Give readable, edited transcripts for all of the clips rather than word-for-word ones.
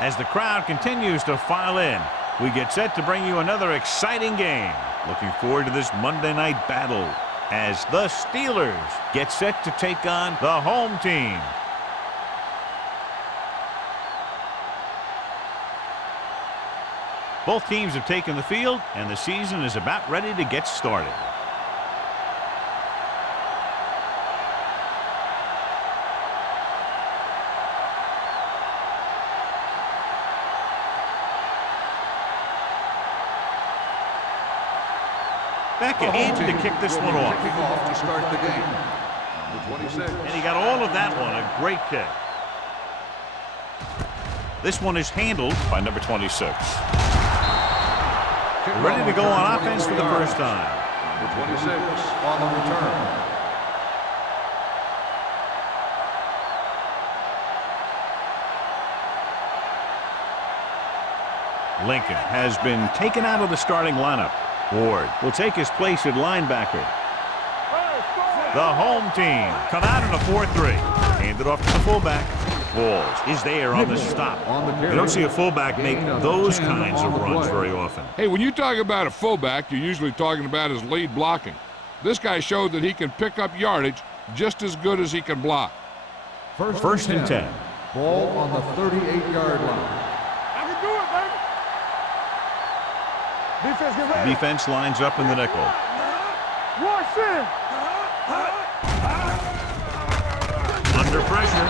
As the crowd continues to file in, we get set to bring you another exciting game. Looking forward to this Monday night battle as the Steelers get set to take on the home team. Both teams have taken the field, and the season is about ready to get started. Beckett in to kick this one off. Kicking off to start the game. Number 26. And he got all of that one. A great kick. This one is handled by number 26. Ready to go on offense for the first time. Number 26 on the return. Lincoln has been taken out of the starting lineup. Ward will take his place at linebacker. The home team come out in a 4-3. Hand it off to the fullback. Walls is there on the stop. You don't see a fullback make those kinds of runs very often. Hey, when you talk about a fullback, you're usually talking about his lead blocking. This guy showed that he can pick up yardage just as good as he can block. First and 10. Ball on the 38-yard line. I can do it, baby. Defense, get ready. Defense lines up in the nickel. Watch in. Under pressure.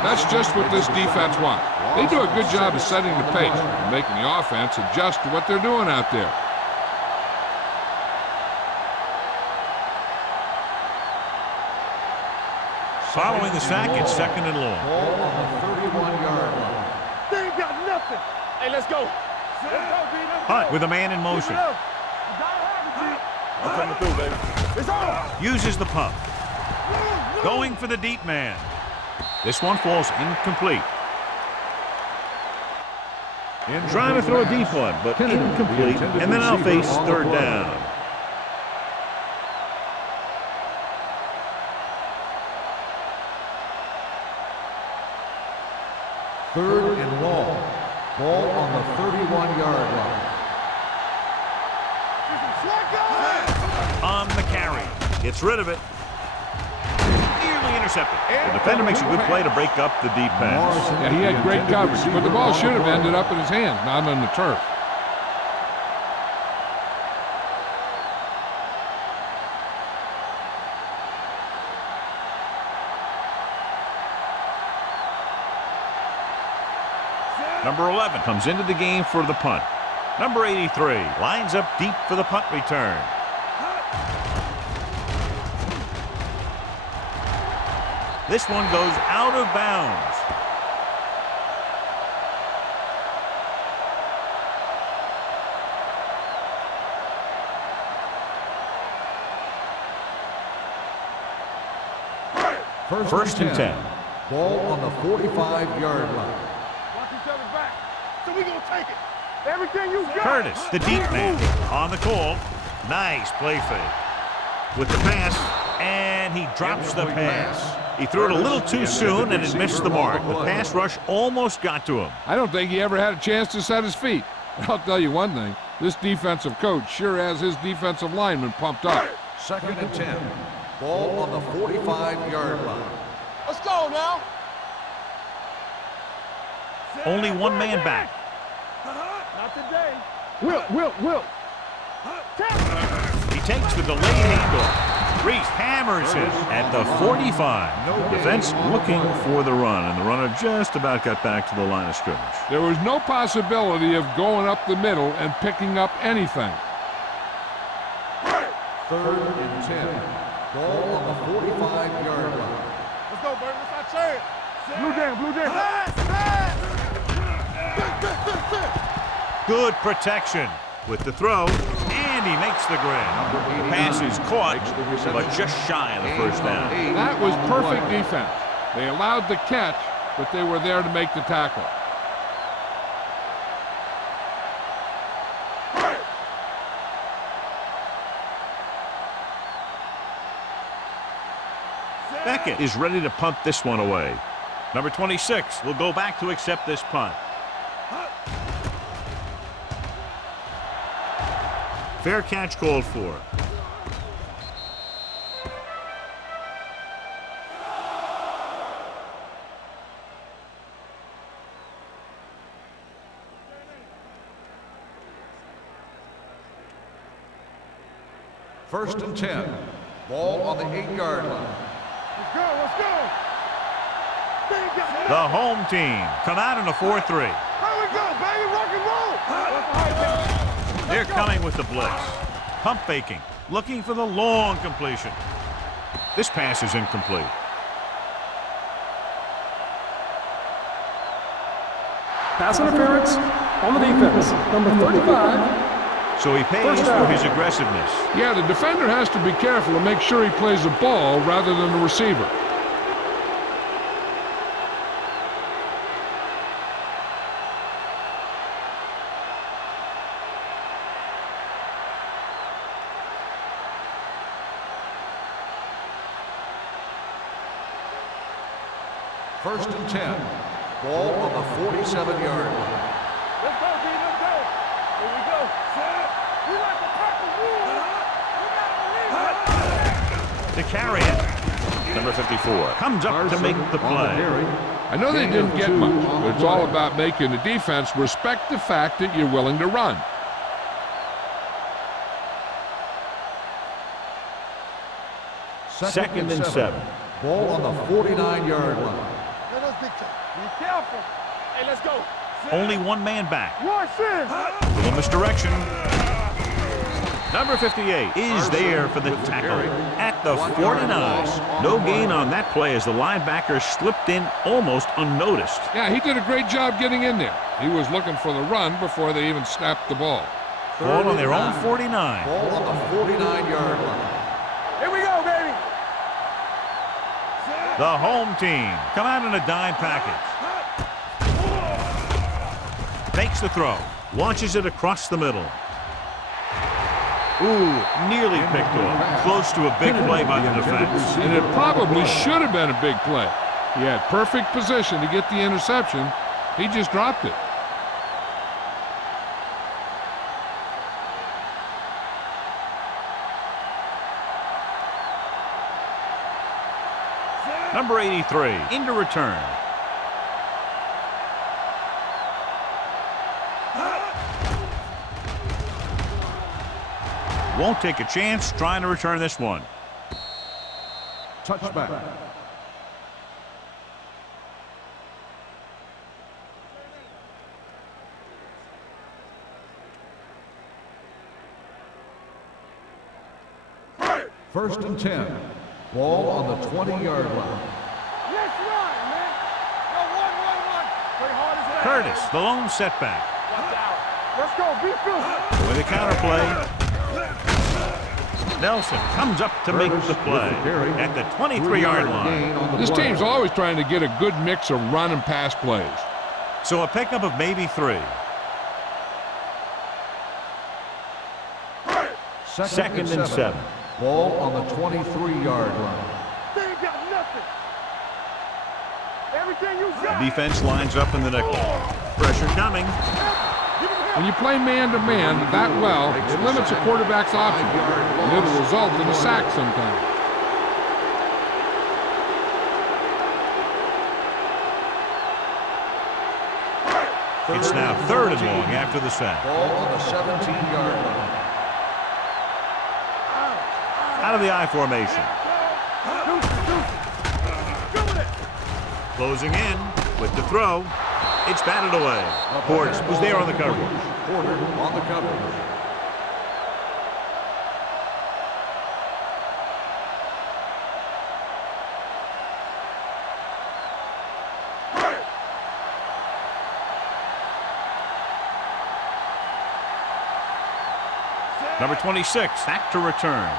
That's just what this defense wants. They do a good job of setting the pace and making the offense adjust to what they're doing out there. Following the sack, it's second and long. Ball on the 31-yard line. They ain't got nothing. Hey, let's go. Let's go, B. Hunt with a man in motion. I'm coming through, baby. It's on. Uses the pump. Going for the deep man. This one falls incomplete. Trying to throw a deep one, but incomplete. And then I'll face third down. Third and long. Ball on the 31-yard line. On the carry. Gets rid of it. Nearly intercepted. The defender makes a good play to break up the deep pass. Yeah, he had great coverage, but the ball should have ended up in his hands, not on the turf. Number 11 comes into the game for the punt. Number 83 lines up deep for the punt return. This one goes out of bounds. First and 10. Ball on the 45-yard line. Watch each other back. So we gonna take it. Everything you got. Curtis, the deep man, on the call. Nice play fake. With the pass, and he drops the pass. He threw it a little too soon, and it missed the mark. The pass rush almost got to him. I don't think he ever had a chance to set his feet. I'll tell you one thing, this defensive coach sure has his defensive linemen pumped up. Second and 10. Ball on the 45-yard line. Let's go now. Only one man back. Not today. Will. He takes the delayed handoff. Reese hammers it at the 45. Defense looking for the run, and the runner just about got back to the line of scrimmage. There was no possibility of going up the middle and picking up anything. Third and 10. Ball on the 45-yard line. Let's go, Bert. Let's not chance. Blue jam. Good protection with the throw, and he makes the grab. The pass is caught, but just shy of the first down. That was perfect defense. They allowed the catch, but they were there to make the tackle. Beckett is ready to punt this one away. Number 26 will go back to accept this punt. Fair catch called for. First and 10. Ball on the 8-yard line. Let's go, let's go. They ain't got The home team come out in a 4-3. Here we go, baby, rock and roll. They're coming with the blitz. Pump faking, looking for the long completion. This pass is incomplete. Pass interference on the defense. Number 35. So he pays for his aggressiveness. Yeah, the defender has to be careful to make sure he plays the ball rather than the receiver. First and 10. Ball on the 47-yard line. Let's go, D, let's go. Here we go. We like to pack the wood. We gotta believe it. To carry it. Number 54 comes up to make the play. I know they didn't get much, but it's all about making the defense respect the fact that you're willing to run. Second and 7. Ball on the 49-yard line. Let us dictate. Be careful. Hey, let's go. Only one man back. Watch this. Little misdirection. Number 58 is there for the tackle at the 49. No gain on that play as the linebacker slipped in almost unnoticed. Yeah, he did a great job getting in there. He was looking for the run before they even snapped the ball. Ball on their own 49. Ball on the 49-yard line. Here we go, baby. The home team come out in a dime package. Takes the throw. Launches it across the middle. Ooh, nearly picked off. Close to a big play by the defense. And it probably should have been a big play. He had perfect position to get the interception. He just dropped it. Number 83 into return. Won't take a chance trying to return this one. Touchback. First and 10. Ball on the 20-yard line. Let's run, man. Yo, run. Play hard as hell. Curtis, the lone setback. Watch out. Let's go. Be good. With a counterplay. Nelson comes up to make the play at the 23-yard line. This team's always trying to get a good mix of run and pass plays. So a pickup of maybe 3. Second and 7. Ball on the 23-yard line. They ain't got nothing. Everything you got. Defense lines up in the nickel. Pressure coming. When you play man-to-man that well, it limits a quarterback's options. And it'll result in a sack sometimes. It's now 3rd and long after the sack. Ball on the 17-yard line. Out of the I formation. Closing in with the throw. It's batted away. Portis was there on the coverage. Porter on the coverage. Number 26 back to return.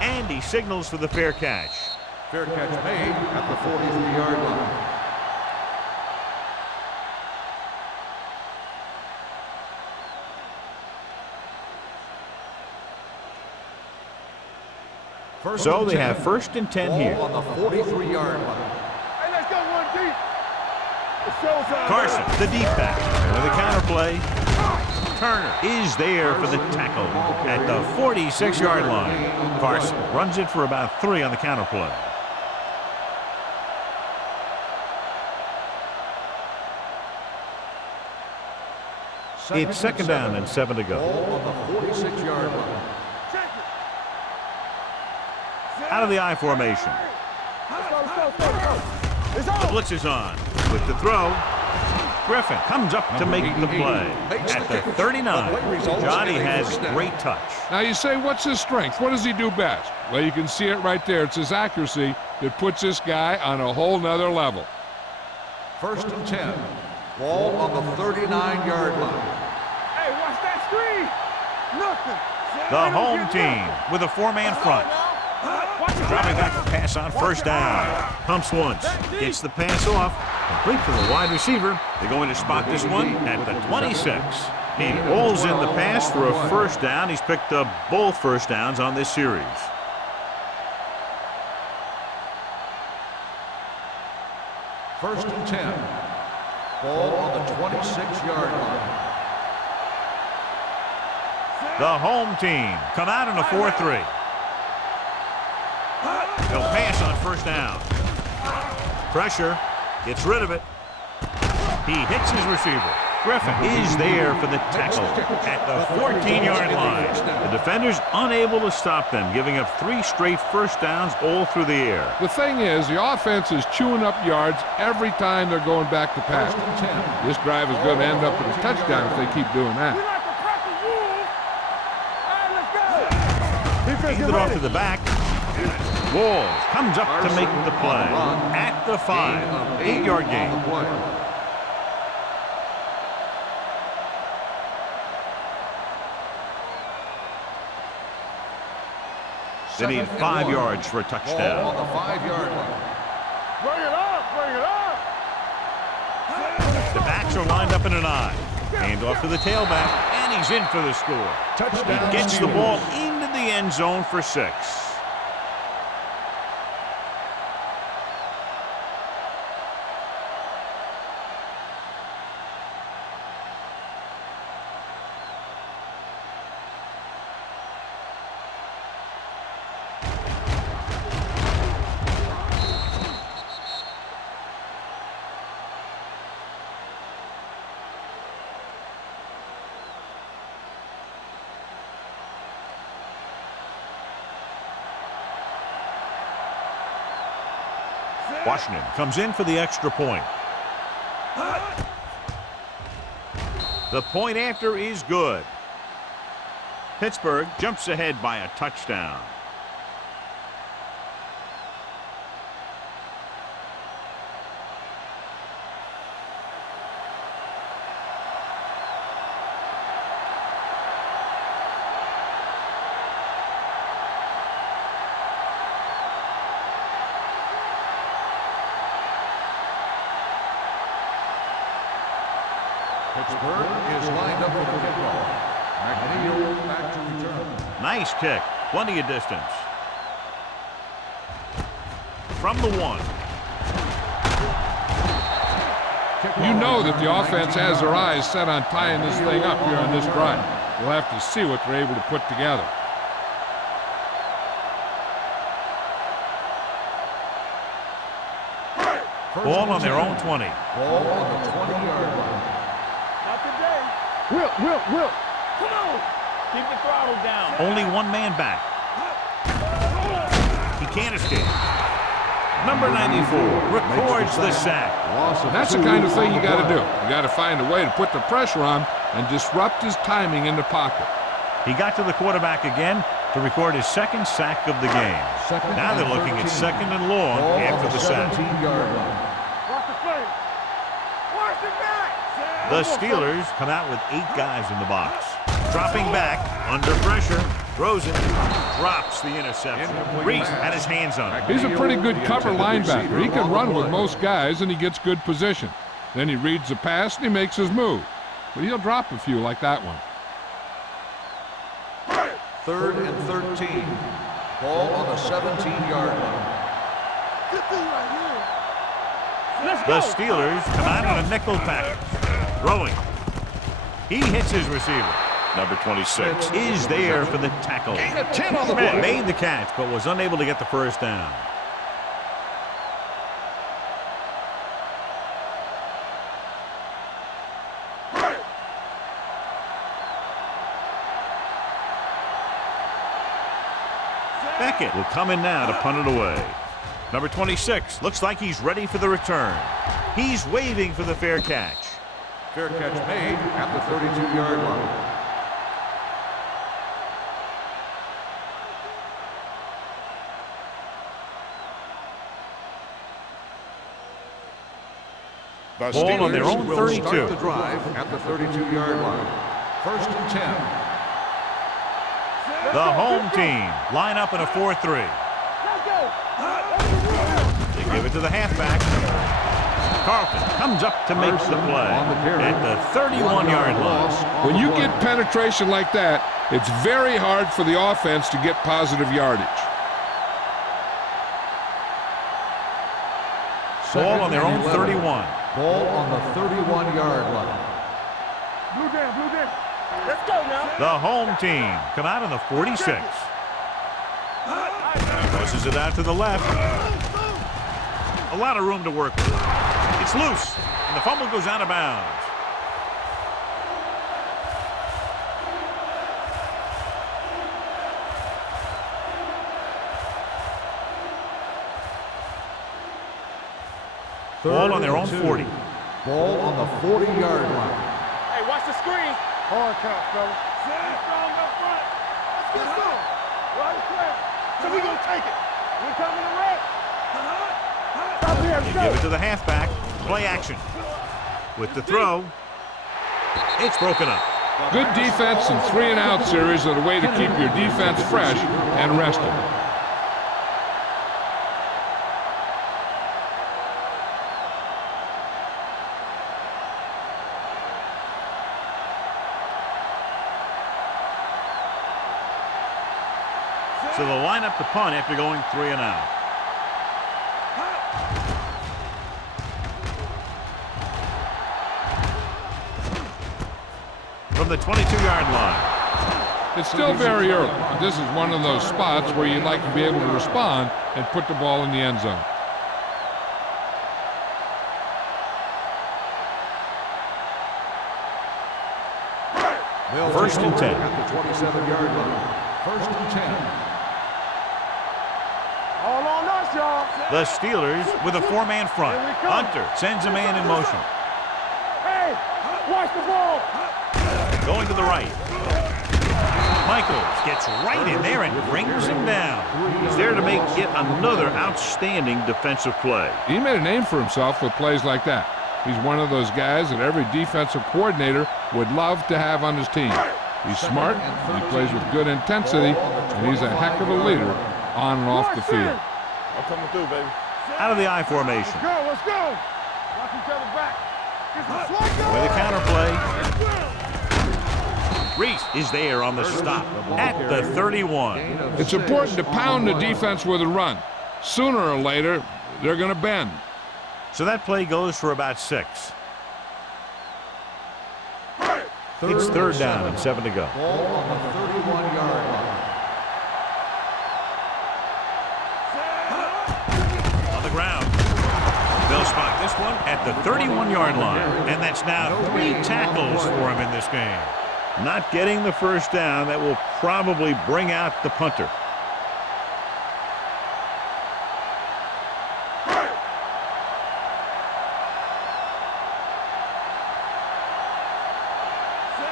And he signals for the fair catch. Fair catch made at the 43-yard line. So they have 1st and 10 here. Ball on the 43-yard line. Hey, let's go one deep. It's showtime. Carson, the deep back. With a counter play. Turner is there for the tackle at the 46-yard line. Carson runs it for about 3 on the counter play. It's 2nd down and 7 to go. Ball on the 46-yard line. Check it. Out of the I formation. Let's go. It's The on. blitz is on. With the throw, Griffin comes up to make the play. At the 39, Johnny has great touch. Now you say, what's his strength? What does he do best? Well, you can see it right there. It's his accuracy that puts this guy on a whole nother level. 1st and 10. Ball on the 39-yard line. Hey, watch that screen. Nothing. The home team with a 4-man front. Dropping back the pass on 1st down. Pumps once. Gets the pass off. Complete to the wide receiver. They're going to spot this one at the 26. He rolls in the pass for a 1st down. He's picked up both 1st downs on this series. First and 10. Ball on the 26-yard line. The home team come out in a 4-3. They'll pass on 1st down. Pressure. Gets rid of it. He hits his receiver. Griffin is there for the tackle at the 14-yard line. The defenders unable to stop them, giving up 3 straight 1st downs all through the air. The thing is, the offense is chewing up yards every time they're going back to pass. This drive is going to end up with a touchdown if they keep doing We that. like to crack the rules. All right, let's go. Defense, Hand it off to the back. Walls comes up to make the play at the 5. 8-yard gain. They need 5 yards for a touchdown. Ball on the 5-yard line. Bring it up. Bring it up. The backs are lined up in an I. Hand off to the tailback, and he's in for the score. Touchdown. He gets the ball into the end zone for 6. Washington comes in for the extra point. The point after is good. Pittsburgh jumps ahead by a touchdown. Pittsburgh is lined up for the kickoff. McNeil back to return. Nice kick. Plenty of distance. From the 1. You know that the offense has their eyes set on tying this thing up here on this drive. We'll have to see what they're able to put together. Ball on their own 20. Ball on the 20-yard line. Not today. Will. Come on. Keep the throttle down. Only 1 man back. He can't escape. Number 94 records the sack. That's the kind of thing you got to do. You got to find a way to put the pressure on and disrupt his timing in the pocket. He got to the quarterback again to record his 2nd sack of the game. Now they're looking at 2nd and long after the sack. 17-yard line. Watch the play. Watch the back. The Steelers come out with 8 guys in the box. Dropping back, under pressure, throws it, drops the interception. Reese had his hands on it. He's a pretty good cover linebacker. He can run with most guys, and he gets good position. Then he reads the pass, and he makes his move. But he'll drop a few like that one. 3rd and 13. Ball on the 17-yard line. Get this right here. Let's The go. Steelers come out on a nickel package. Throwing. He hits his receiver. Number 26 is there for the tackle. Gain of 10 on the Schmidt play. made the catch, but was unable to get the first down. Beckett will come in now to punt it away. Number 26 looks like he's ready for the return. He's waving for the fair catch. Fair catch made at the 32-yard line. The Ball on their own Will 32. start the drive at the 32-yard line. 1st and 10. The home team line up in a 4-3. Let's go. They give it to the halfback. Carlton comes up to make the play at the 31-yard line. When you get penetration like that, it's very hard for the offense to get positive yardage. Ball on their own 31. Ball on the 31-yard line. Blue down, blue down. Let's go now. The home team come out in the 46. Pushes it out to the left. A lot of room to work with. It's loose, and the fumble goes out of bounds. Ball on their own 40. Ball on the 40-yard line. Hey, watch the screen. Hard count, fella. Stand strong up front. Let's get some. Right square. So we gonna take it. We coming to red. Stop here, They give it to the halfback. Play action. With the throw, it's broken up. Good defense and 3-and-out series are the way to keep your defense fresh and rested. So they'll line up the punt after going 3-and-out. From the 22-yard line. It's still very early, but this is one of those spots where you'd like to be able to respond and put the ball in the end zone. First and 10. At the 27-yard line. 1st and 10. All on us, y'all. The Steelers with a 4-man front. Hunter sends a man in motion. Hey, watch the ball. Going to the right. Michaels gets right in there and brings him down. He's there to make yet another outstanding defensive play. He made a name for himself with plays like that. He's one of those guys that every defensive coordinator would love to have on his team. He's smart, he plays with good intensity, and he's a heck of a leader on and off the field. I'm coming through, baby. Out of the I formation. Let's go, let's go. Watch each other back. Get some slack on. With a counterplay. Reese is there on the stop at the 31. It's important to pound the defense with a run. Sooner or later, they're going to bend. So that play goes for about 6. It's 3rd down and 7 to go. Ball on the 31-yard line. On the ground. They'll spot this one at the 31-yard line. And that's now 3 tackles for him in this game. Not getting the first down. That will probably bring out the punter.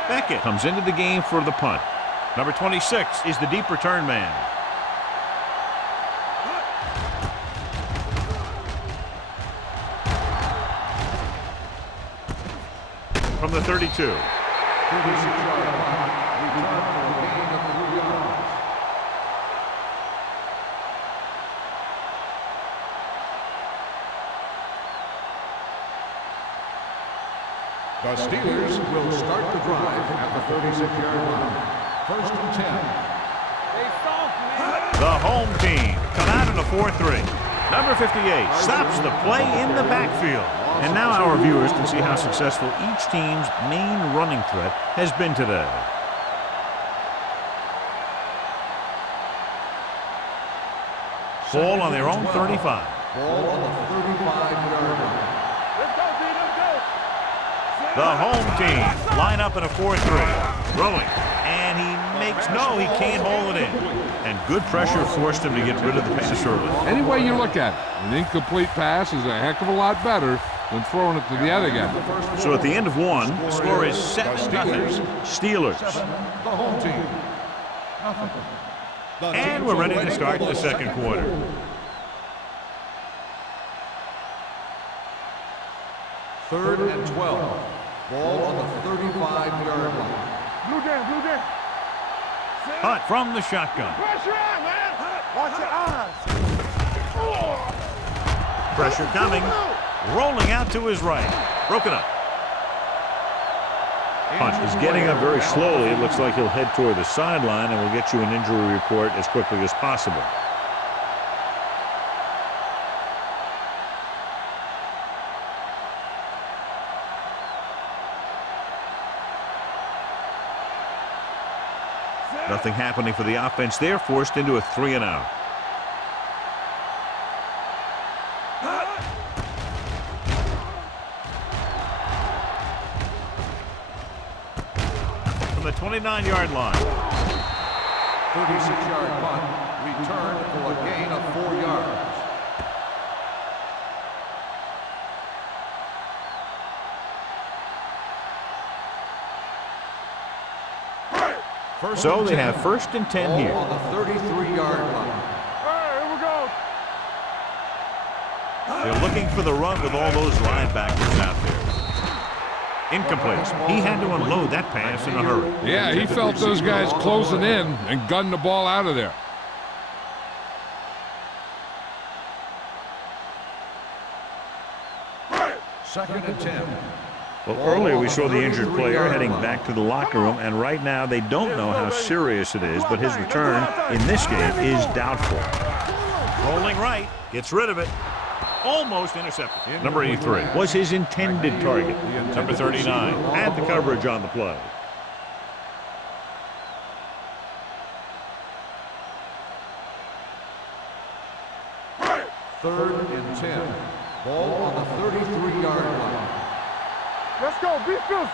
Beckett comes into the game for the punt. Number 26 is the deep return man. From the 32. 36-yard line. Return for a gain of 3 yards. The Steelers will start the drive at the 36-yard line. 1st and 10. Stay soft, man. The home team come out in a 4-3. Number 58 stops the play in the backfield. And now our viewers can see how successful each team's main running threat has been today. Ball on their own 35. Ball on the 35-yard line. Let's go, D. Let's go. The home team line up in a 4-3. Throwing. And he makes, no, he can't hold it in. And good pressure forced him to get rid of the pass early. Any way you look at it, an incomplete pass is a heck of a lot better than throwing it to the other guy. So at the end of one, the score is 7-0. Steelers. The home team. Nothing. And we're ready to start the second quarter. Third and 12. Ball on the 35-yard line. Blue down, blue down. Hunt from the shotgun. Pressure on, man. Watch your eyes. Pressure coming. Rolling out to his right. Broken up. Hunt is getting up very slowly. It looks like he'll head toward the sideline, and we'll get you an injury report as quickly as possible. Nothing happening for the offense there, forced into a 3-and-out. From the 29-yard line. 36-yard punt. Return for a gain of 4 yards. So they have 1st and 10 here. On the 33-yard line. Hey, here we go. They're looking for the run with all those linebackers out there. Incomplete. He had to unload that pass in a hurry. Yeah, he felt those guys closing in and gunned the ball out of there. Second and 10. Well, earlier we saw the injured player heading back to the locker room, and right now they don't know how serious it is, but his return in this game is doubtful. Rolling right, gets rid of it. Almost intercepted. Number 83 was his intended target. Number 39 had the coverage on the play. Third and 10. Ball on the 33-yard line. Let's go. Be physical.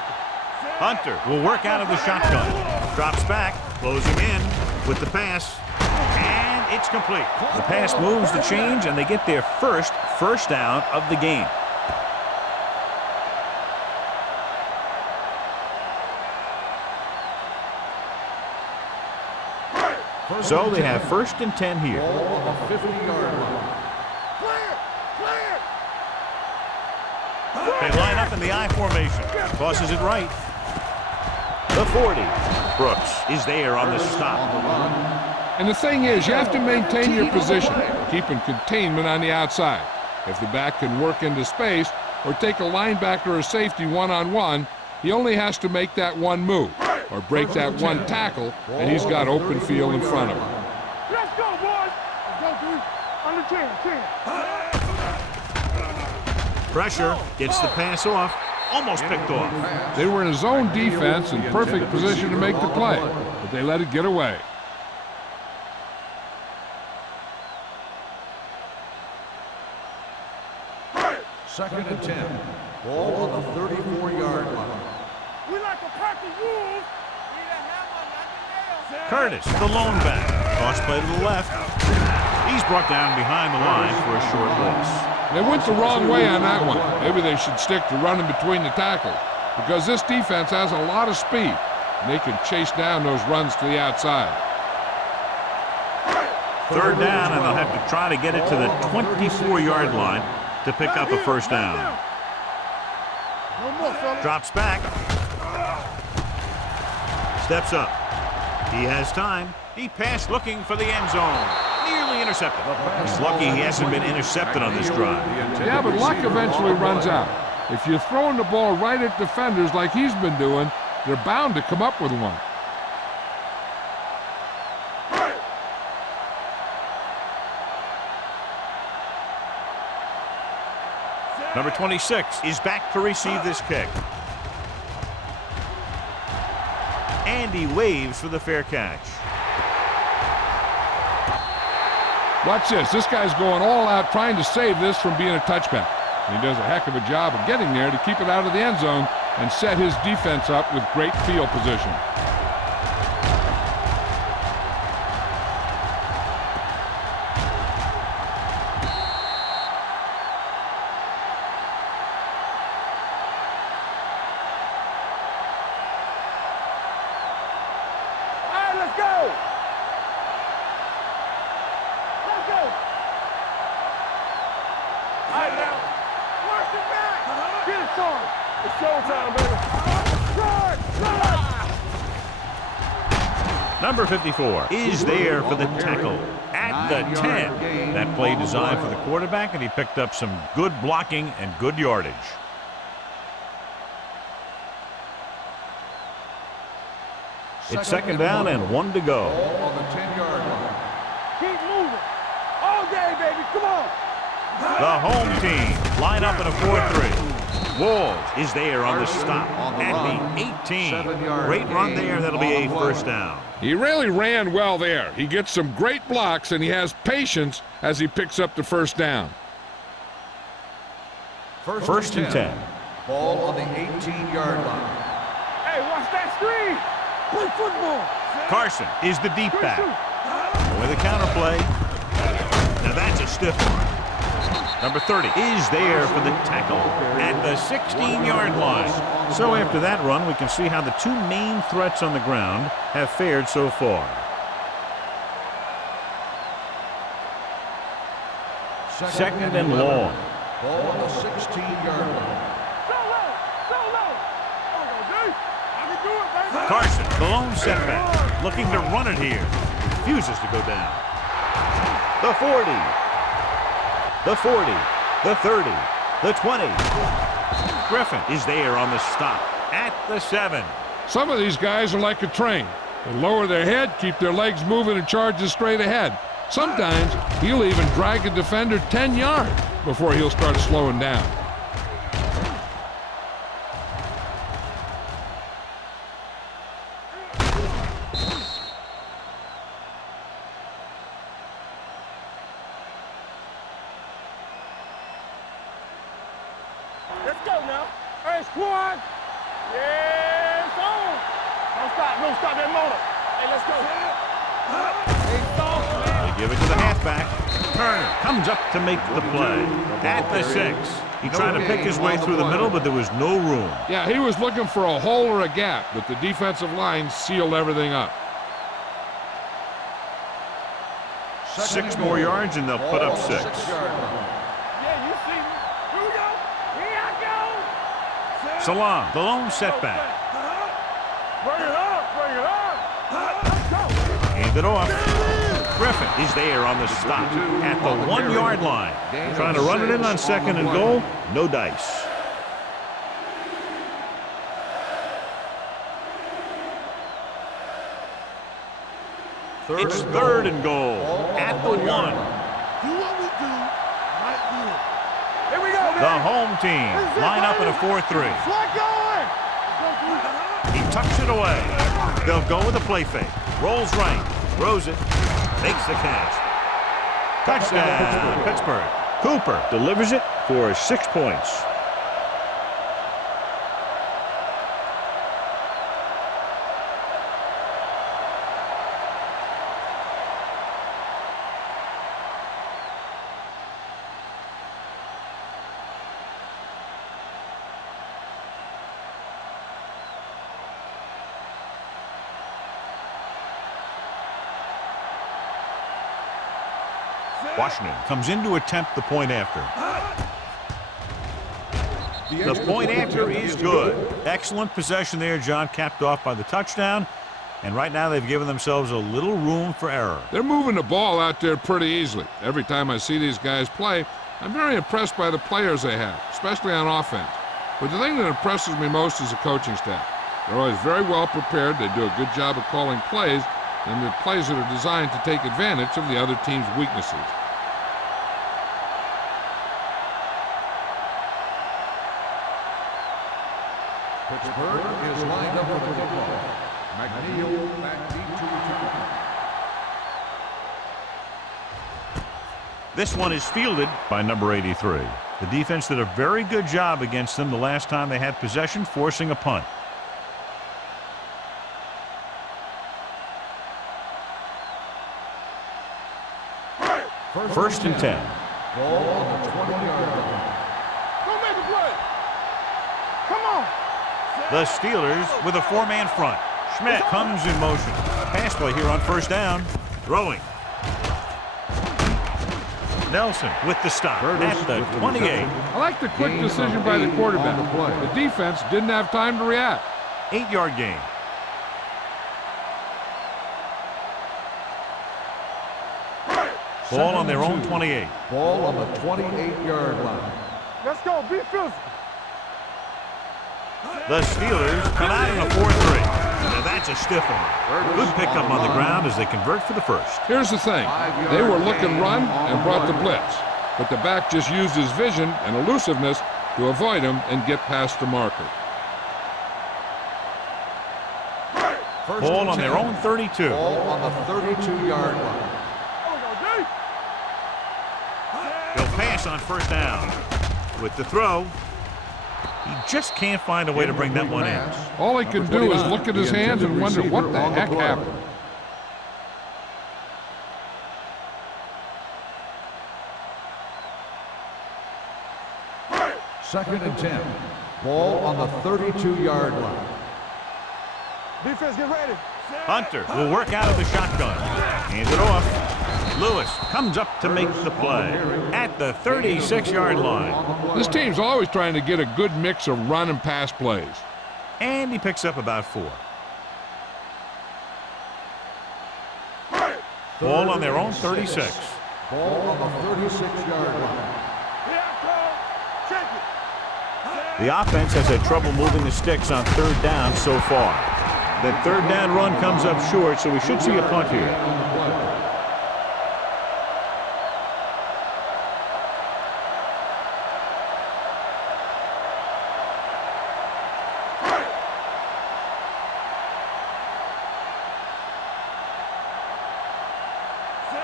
Hunter will work out of the shotgun. Drops back, closing in with the pass, and it's complete. The pass moves the chains, and they get their first down of the game. So they have 1st and 10 here. Ball on the 50-yard line. They line up in the I formation. Tosses it right. The 40. Brooks is there on the stop. And the thing is, you have to maintain your position, keeping containment on the outside. If the back can work into space or take a linebacker or safety one-on-one, he only has to make that one move or break that one tackle, and he's got open field in front of him. Let's go, boys. Let's go, 3. Under 10. Pressure gets the pass off. Almost picked off. They were in a zone defense in perfect position to make the play, but they let it get away. Second and 10. Ball on the 34-yard line. We like a pack of wolves. Curtis, the lone back. Toss play to the left. He's brought down behind the line for a short loss. They went the wrong way on that one. Maybe they should stick to running between the tackles, because this defense has a lot of speed, and they can chase down those runs to the outside. 3rd down, and they'll have to try to get it to the 24-yard line to pick up a 1st down. No more, fella. Drops back. Steps up. He has time. He passed looking for the end zone. Nearly intercepted. He's lucky he hasn't been intercepted on this drive. Yeah, but luck eventually runs out. If you're throwing the ball right at defenders like he's been doing, they're bound to come up with one. Number 26 is back to receive this kick. And he waves for the fair catch. Watch this. This guy's going all out trying to save this from being a touchback. He does a heck of a job of getting there to keep it out of the end zone and set his defense up with great field position. Number 54 is there for the tackle at the 10. That play designed for the quarterback, and he picked up some good blocking and good yardage. It's second down and 1 to go. On the 10-yard line. Keep moving. All day, baby. Come on. The home team line up in a 4-3. Walls is there on the stop at the 18. Great run there. That'll be a first down. He really ran well there. He gets some great blocks, and he has patience as he picks up the first down. First and 10. Ball on the 18-yard line. Hey, watch that screen. Play football. Carson is the deep back. With a counter play. Now that's a stiff one. Number 30 is there for the tackle at the 16-yard line. So after that run, we can see how the two main threats on the ground have fared so far. Second and long. Ball on the 16-yard line. Carson, the lone setback, looking to run it here. Refuses to go down. The 40. The 40. The 30. The 20. Griffin is there on the stop at the 7. Some of these guys are like a train. They lower their head, keep their legs moving, and charge straight ahead. Sometimes he'll even drag a defender 10 yards before he'll start slowing down. Let's go now. Hey, squad. Yeah, it's on. Don't stop that motor. Hey, let's go. Hey, soft, man. They give it to the halfback. Turner comes up to make the play at the 6. He tried to pick his way through the middle, but there was no room. Yeah, he was looking for a hole or a gap, but the defensive line sealed everything up. 6 more yards, and they'll put up 6. Yeah, you see me. Here we go. Here I go. Salam, the lone setback. Bring it up. Bring it up. Let's go. Hand it off. Griffin is there on the stop at the 1-yard line. Trying to run it in on second and goal. No dice. It's third and goal at the 1. Do what we do right here. Here we go, man. The home team line up in a 4-3. Slide going. He tucks it away. They'll go with a play fake. Rolls right. Throws it. Makes the catch. Touchdown, Pittsburgh. Cooper delivers it for 6 points. Washington comes in to attempt the point after. The point after is good. Excellent possession there, John, capped off by the touchdown. And right now they've given themselves a little room for error. They're moving the ball out there pretty easily. Every time I see these guys play, I'm very impressed by the players they have, especially on offense. But the thing that impresses me most is the coaching staff. They're always very well prepared. They do a good job of calling plays, and the plays that are designed to take advantage of the other team's weaknesses. Pittsburgh is lined up for the kickoff. McNeil back deep to return. This one is fielded by number 83. The defense did a very good job against them the last time they had possession, forcing a punt. First and 10. Ball on the 20-yard line. Go make a play. Come on. The Steelers with a four-man front. Schmidt comes in motion. Pass play here on first down. Throwing. Nelson with the stop at the 28. I like the quick decision by the quarterback. The defense didn't have time to react. 8-yard gain. Ball on their own 28. Ball on the 28-yard line. Let's go. Be physical. The Steelers come out in a 4-3. Now that's a stiff one. Good pickup on the ground as they convert for the first. Here's the thing. They were looking run and brought the blitz. But the back just used his vision and elusiveness to avoid him and get past the marker. Ball on their own 32. Ball on the 32-yard line. He'll pass on first down. With the throw, he just can't find a way to bring that one in. All he can do is look at his hands and wonder what the heck happened. Second and 10. Ball on the 32-yard line. Defense, get ready. Hunter will work out of the shotgun. Hands it off. Lewis comes up to make the play at the 36-yard line. This team's always trying to get a good mix of run and pass plays. And he picks up about 4. Ball on their own 36. Ball on the 36-yard line. The offense has had trouble moving the sticks on third down so far. That third down run comes up short, so we should see a punt here.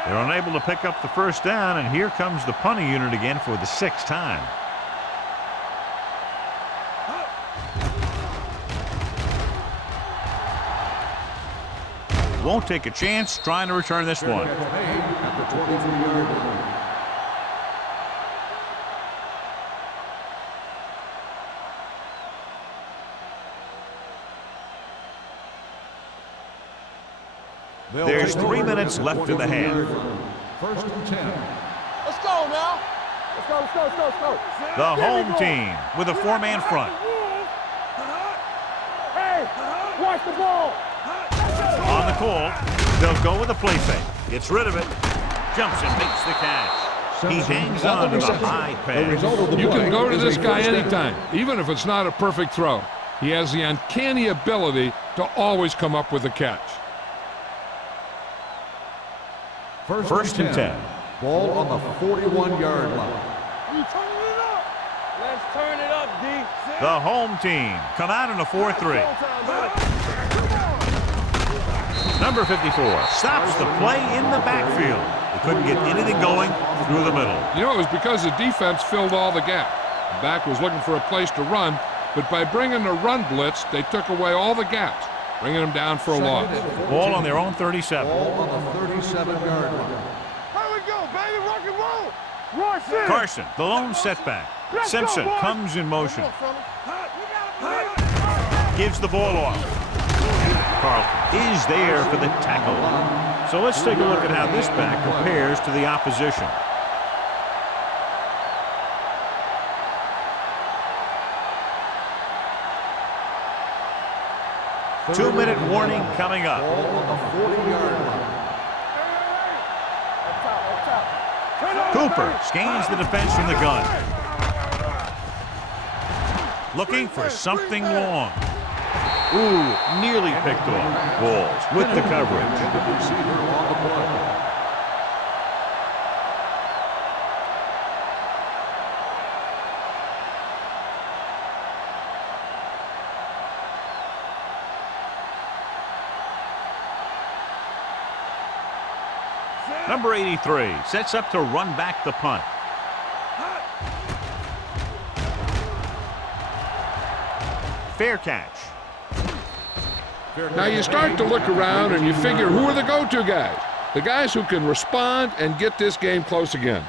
They're unable to pick up the first down, and here comes the punting unit again for the 6th time. Won't take a chance trying to return this one. At the 23-yard line. There's 3 minutes left in the half. First and 10. Let's go now. Let's go, let's go, let's go, let's go. The home team with a 4-man front. Hey, watch the ball. On the call, they'll go with a play fake. Gets rid of it. Jumps and makes the catch. He hangs on to the high pass. You can go to this guy anytime, even if it's not a perfect throw. He has the uncanny ability to always come up with a catch. First and 10. Ball on the 41-yard line. You turning it up. Let's turn it up, D. The home team come out in a 4-3. Number 54 stops the play in the backfield. They couldn't get anything going through the middle. You know, it was because the defense filled all the gap. The back was looking for a place to run, but by bringing the run blitz, they took away all the gaps, bringing them down for a loss. Ball on their own 37. Ball on the 37-yard line. Here we go, baby. Rock and roll. Rush in. Carson, the lone setback. Let's go, Simpson boys. comes in motion. Come on, fella. Gives the ball off. Carlton is there for the tackle. So let's take a look at how this back compares to the opposition. Two-minute warning coming up. Ball on the 40-yard line. Cooper scans the defense from the gun. Looking for something long. Ooh, nearly picked off. Balls with the coverage. The receiver on the play. Number 83 sets up to run back the punt. Fair catch. Now you start to look around and you figure, who are the go-to guys? The guys who can respond and get this game close again.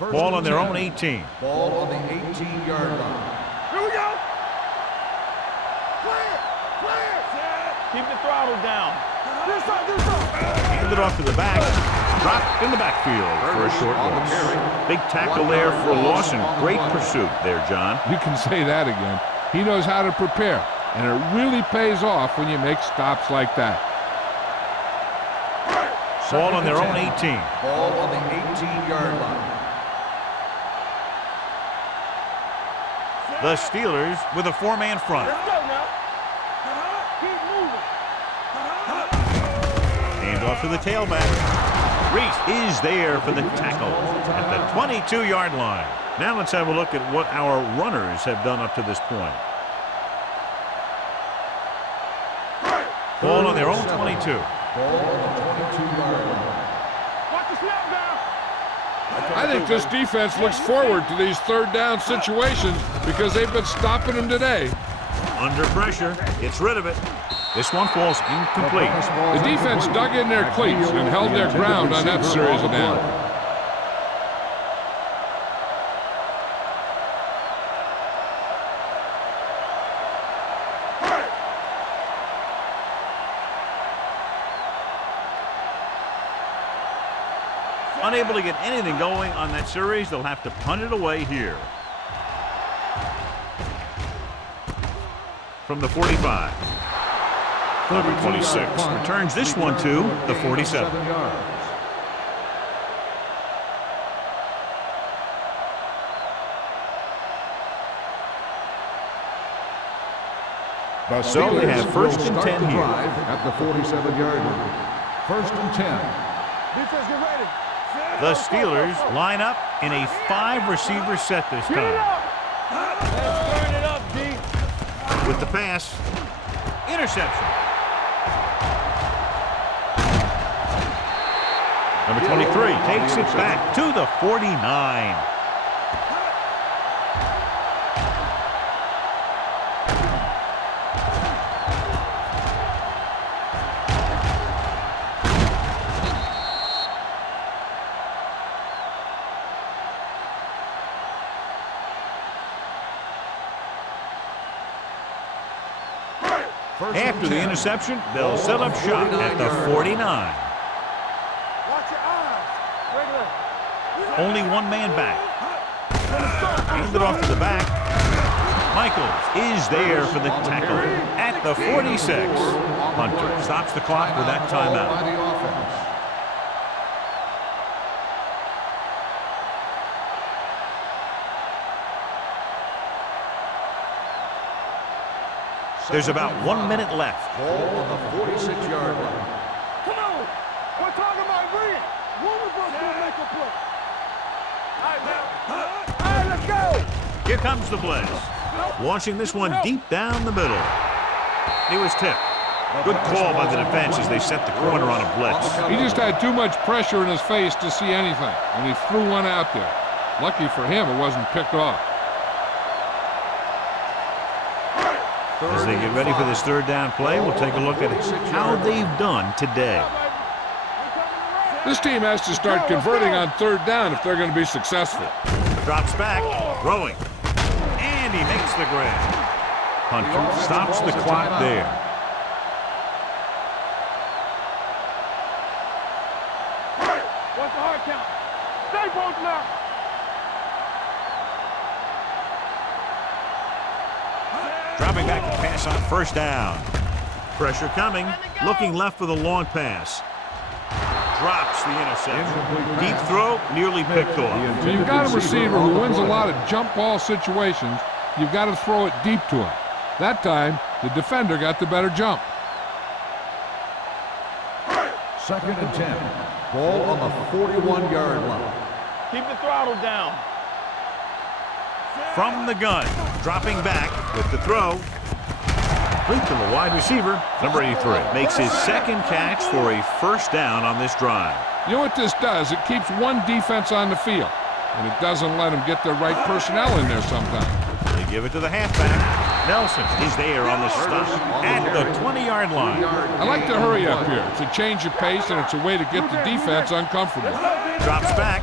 Ball on their own 18. Ball on the 18-yard line. Here we go. Clear. Keep the throttle down. Do something. Handed off to the back. Dropped in the backfield for a short loss. Big tackle there for a loss and great pursuit there, John. You can say that again. He knows how to prepare, and it really pays off when you make stops like that. Ball on their own 18. Ball on the 18-yard line. The Steelers with a four-man front. Let's go now. Keep moving. Hand off to the tailback. Reese is there for the tackle at the 22-yard line. Now let's have a look at what our runners have done up to this point. Ball on their own 22. Ball on the 22-yard line. Watch the snap down. I think this defense looks forward to these third down situations because they've been stopping them today. Under pressure, gets rid of it. This one falls incomplete. The defense dug in their cleats and held their ground on that series of downs. Unable to get anything going on that series, they'll have to punt it away here. From the 45. Number 26 returns this one to the 47. So they have first and 10 here. At the 47-yard line. First and 10. Defense, get ready. The Steelers line up in a 5-receiver set this Get it time. up. Let's turn it up, D. With the pass, interception. Number 23 takes it back to the 49. After the interception, they'll set up shop at the 49. Watch your eyes. Regular. Only one man back. Handed off to the back. Michaels is there for the tackle at the 46. Hunter stops the clock with that timeout. By the offense. There's about 1 minute left. Ball on the 46-yard line. Come on. We're talking about Green. One of us will make a play. All right, now. All right, let's go. Here comes the blitz. Launching this one deep down the middle. He was tipped. Good call by the defense as they set the corner on a blitz. He just had too much pressure in his face to see anything, and he threw one out there. Lucky for him, it wasn't picked off. As they get ready for this third down play, we'll take a look at how they've done today. This team has to start converting on third down if they're going to be successful. Drops back, throwing, and he makes the grab. Hunter stops the clock there. What's the hard count? Stay posted now. Dropping back to pass on first down. Pressure coming, looking left for the long pass. Drops the interception. Deep throw, nearly picked off. When you've got a receiver who wins a lot of jump ball situations, you've got to throw it deep to him. That time, the defender got the better jump. Second and 10. Ball on the 41-yard line. Keep the throttle down. From the gun, dropping back with the throw. complete to the wide receiver. Number 83 makes his second catch for a first down on this drive. You know what this does? It keeps one defense on the field, and it doesn't let them get the right personnel in there sometimes. They give it to the halfback. Nelson is there on the stop at the 20-yard line. I like to hurry up here. It's a change of pace, and it's a way to get the defense uncomfortable. Drops back.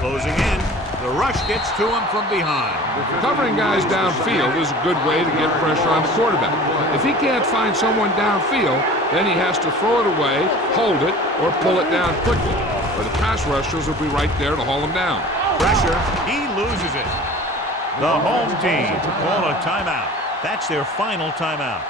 Closing in. The rush gets to him from behind. Covering guys downfield is a good way to get pressure on the quarterback. If he can't find someone downfield, then he has to throw it away, hold it, or pull it down quickly. Or the pass rushers will be right there to haul him down. Pressure. He loses it. The home team call a timeout. That's their final timeout.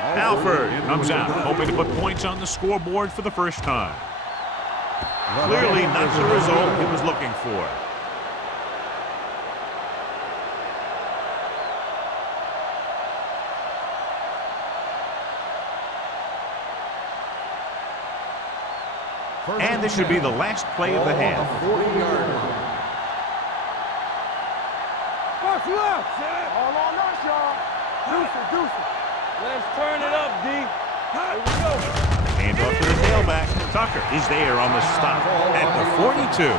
Alford comes out, hoping to put points on the scoreboard for the first time. Clearly not the result he was looking for. And this should be the last play of the half. 40-yard line. What's left? All on us, y'all. Deuce it. Let's turn it up, D. Here we go. Hand off to the tailback. Tucker is there on the stop at the 42.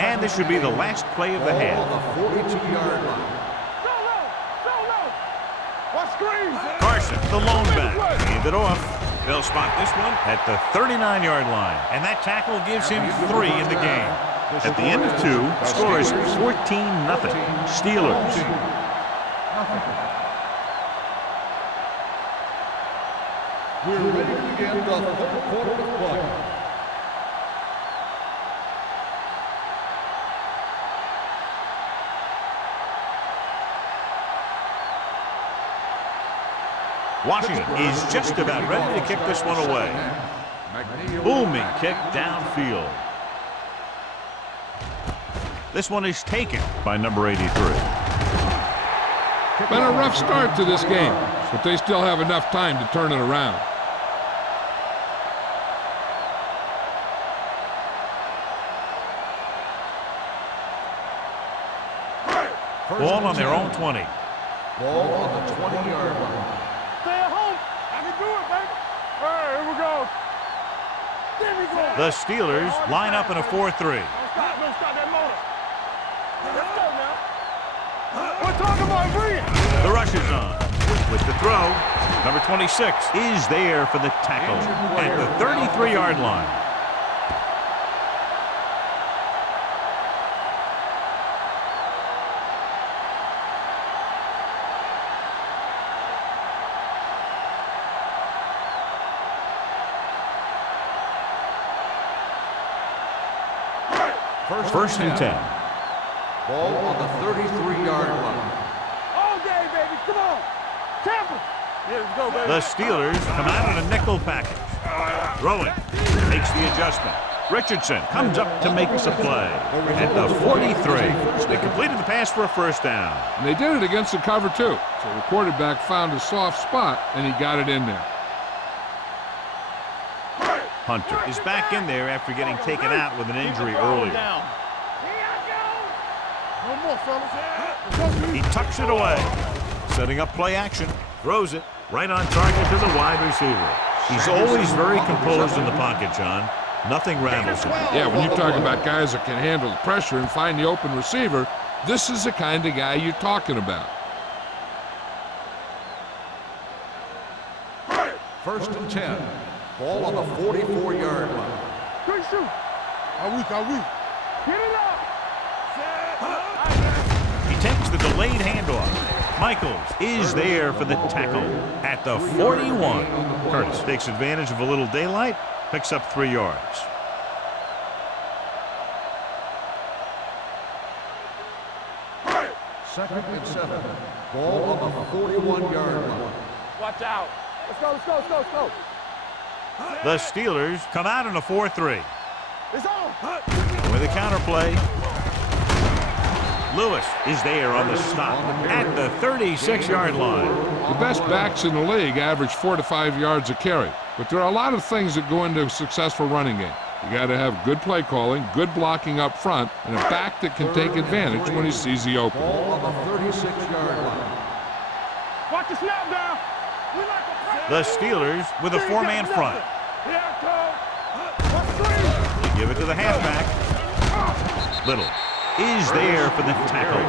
And this should be the last play of the half. On the 42-yard line. Solo. What screens? Carson, the lone back. Hand it off. They'll spot this one at the 39-yard line. And that tackle gives him 3 in the game. At the end of 2, the score is 14-0. Steelers. We're ready to begin the third quarter of play. Washington is just about ready to kick this one away. Booming kick downfield. This one is taken by number 83. Been a rough start to this game, but they still have enough time to turn it around. Ball on their own 20. Ball on the 20-yard line. Stay at home. I can do it, baby. All right, here we go. There we go. The Steelers line up in a 4-3. Don't stop that motor. Let's go now. We're talking about Rhea. The rush is on. With the throw, number 26 is there for the tackle at the 33-yard line. First and 10. Ball on the 33-yard line. All day, baby. Come on. Tampa. Here we go, baby. The Steelers come out in a nickel package. Throwing. Makes the adjustment. Richardson comes up to make the play at the 43. They completed the pass for a first down. And they did it against the cover, too. So the quarterback found a soft spot, and he got it in there. Hunter is back in there after getting taken out with an injury earlier. No more, fellas. He tucks it away. Setting up play action. Throws it right on target to the wide receiver. He's always very composed in the pocket, John. Nothing rattles him. Yeah, when you talk about guys that can handle the pressure and find the open receiver, this is the kind of guy you're talking about. First and 10. Ball on the 44-yard line. Quick shoot. Are we? Get it up. He takes the delayed handoff. Michaels is there for the tackle at the 41. Curtis takes advantage of a little daylight, picks up 3 yards. Second and 7. Ball on the 41-yard line. Watch out. Let's go. The Steelers come out in a 4-3. It's on. With a counter play. Lewis is there on the stop at the 36-yard line. The best backs in the league average 4 to 5 yards a carry, but there are a lot of things that go into a successful running game. You got to have good play calling, good blocking up front, and a back that can take advantage when he sees the opening. Ball on the 36-yard line. Watch the snap down. We like The Steelers with a 4-man front. Here it comes. They give it to the halfback. Little is there for the tackle.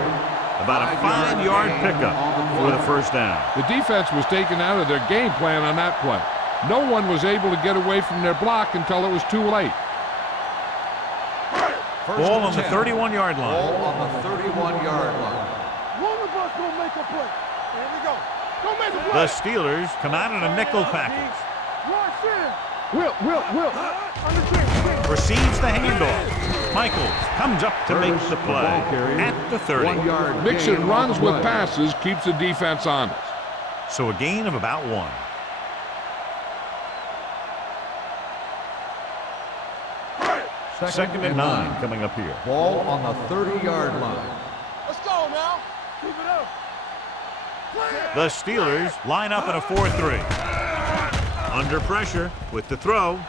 About a 5-yard pickup for the first down. The defense was taken out of their game plan on that play. No one was able to get away from their block until it was too late. Ball on the 31-yard line. Ball on the 31-yard line. One of us gonna make a play. Here we go. Go make a play. The Steelers come out in a nickel package. Rush in. Will. Understand. Receives the handoff. Michaels comes up to make the play at the 30. 1 yard Mixing gain runs on the with play. passes keeps the defense honest. So a gain of about 1. Second and 9 coming up here. Ball on the 30-yard line. Let's go now. Keep it up. The Steelers line up in a 4-3. Under pressure with the throw.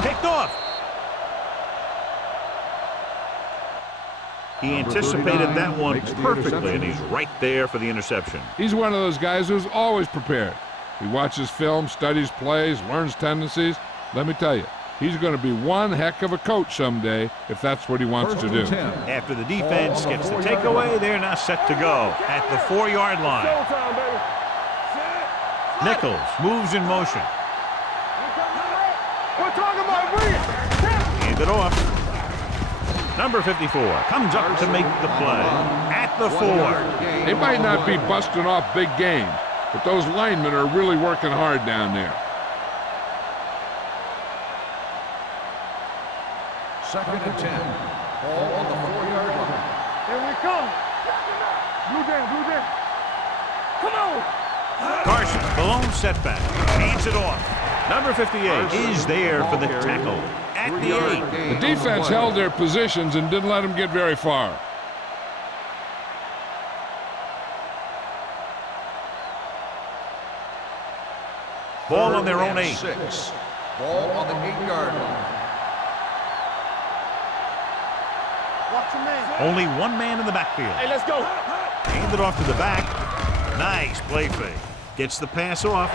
Picked off. He anticipated that one perfectly, and he's right there for the interception. He's one of those guys who's always prepared. He watches film, studies plays, learns tendencies. Let me tell you, he's going to be one heck of a coach someday if that's what he wants to do. After the defense gets the takeaway, they're now set to go at the 4-yard line. Showtime, baby. Nichols moves in motion. We're talking about bringing. Hand it off. Number 54 comes up to make the play at the 4. They might not be busting off big games, but those linemen are really working hard down there. Second and 10. Ball on the 4-yard line. Here we come. Blue down. Come on. Carson, the lone setback, hands it off. Number 58 is there for the tackle at the 8. The defense held their positions and didn't let them get very far. Ball on their own 8. 6. Ball on the 8-yard line. Watch your man. Only one man in the backfield. Hey, let's go. Hand it off to the back. Nice play fake. Gets the pass off.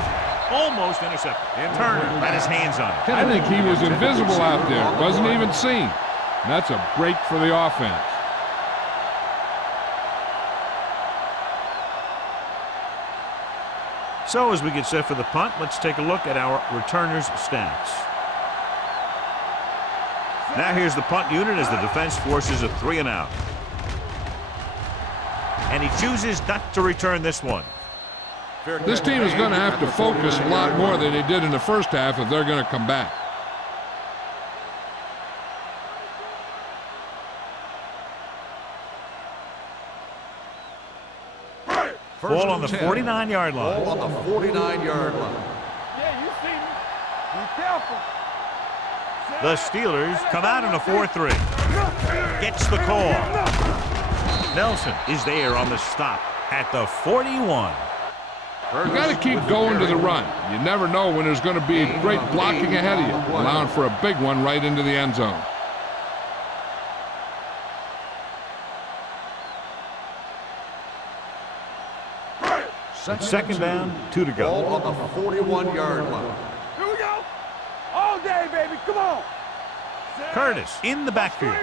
Almost intercepted. Turner had his hands on it. I think he was invisible out there. Wasn't even seen. And that's a break for the offense. So as we get set for the punt, let's take a look at our returners' stats. Now here's the punt unit as the defense forces a 3-and-out. And he chooses not to return this one. This team is going to have to focus a lot more than they did in the first half if they're going to come back. Ball on the 49-yard line. Ball on the 49-yard line. Yeah, you see me. Be careful. The Steelers come out in a 4-3. Gets the call. Nelson is there on the stop at the 41. You got to keep going to the run. You never know when there's going to be great blocking ahead of you, allowing for a big one right into the end zone. Second down, 2 to go. Ball on the 41-yard line. Here we go. All day, baby. Come on. Curtis in the backfield.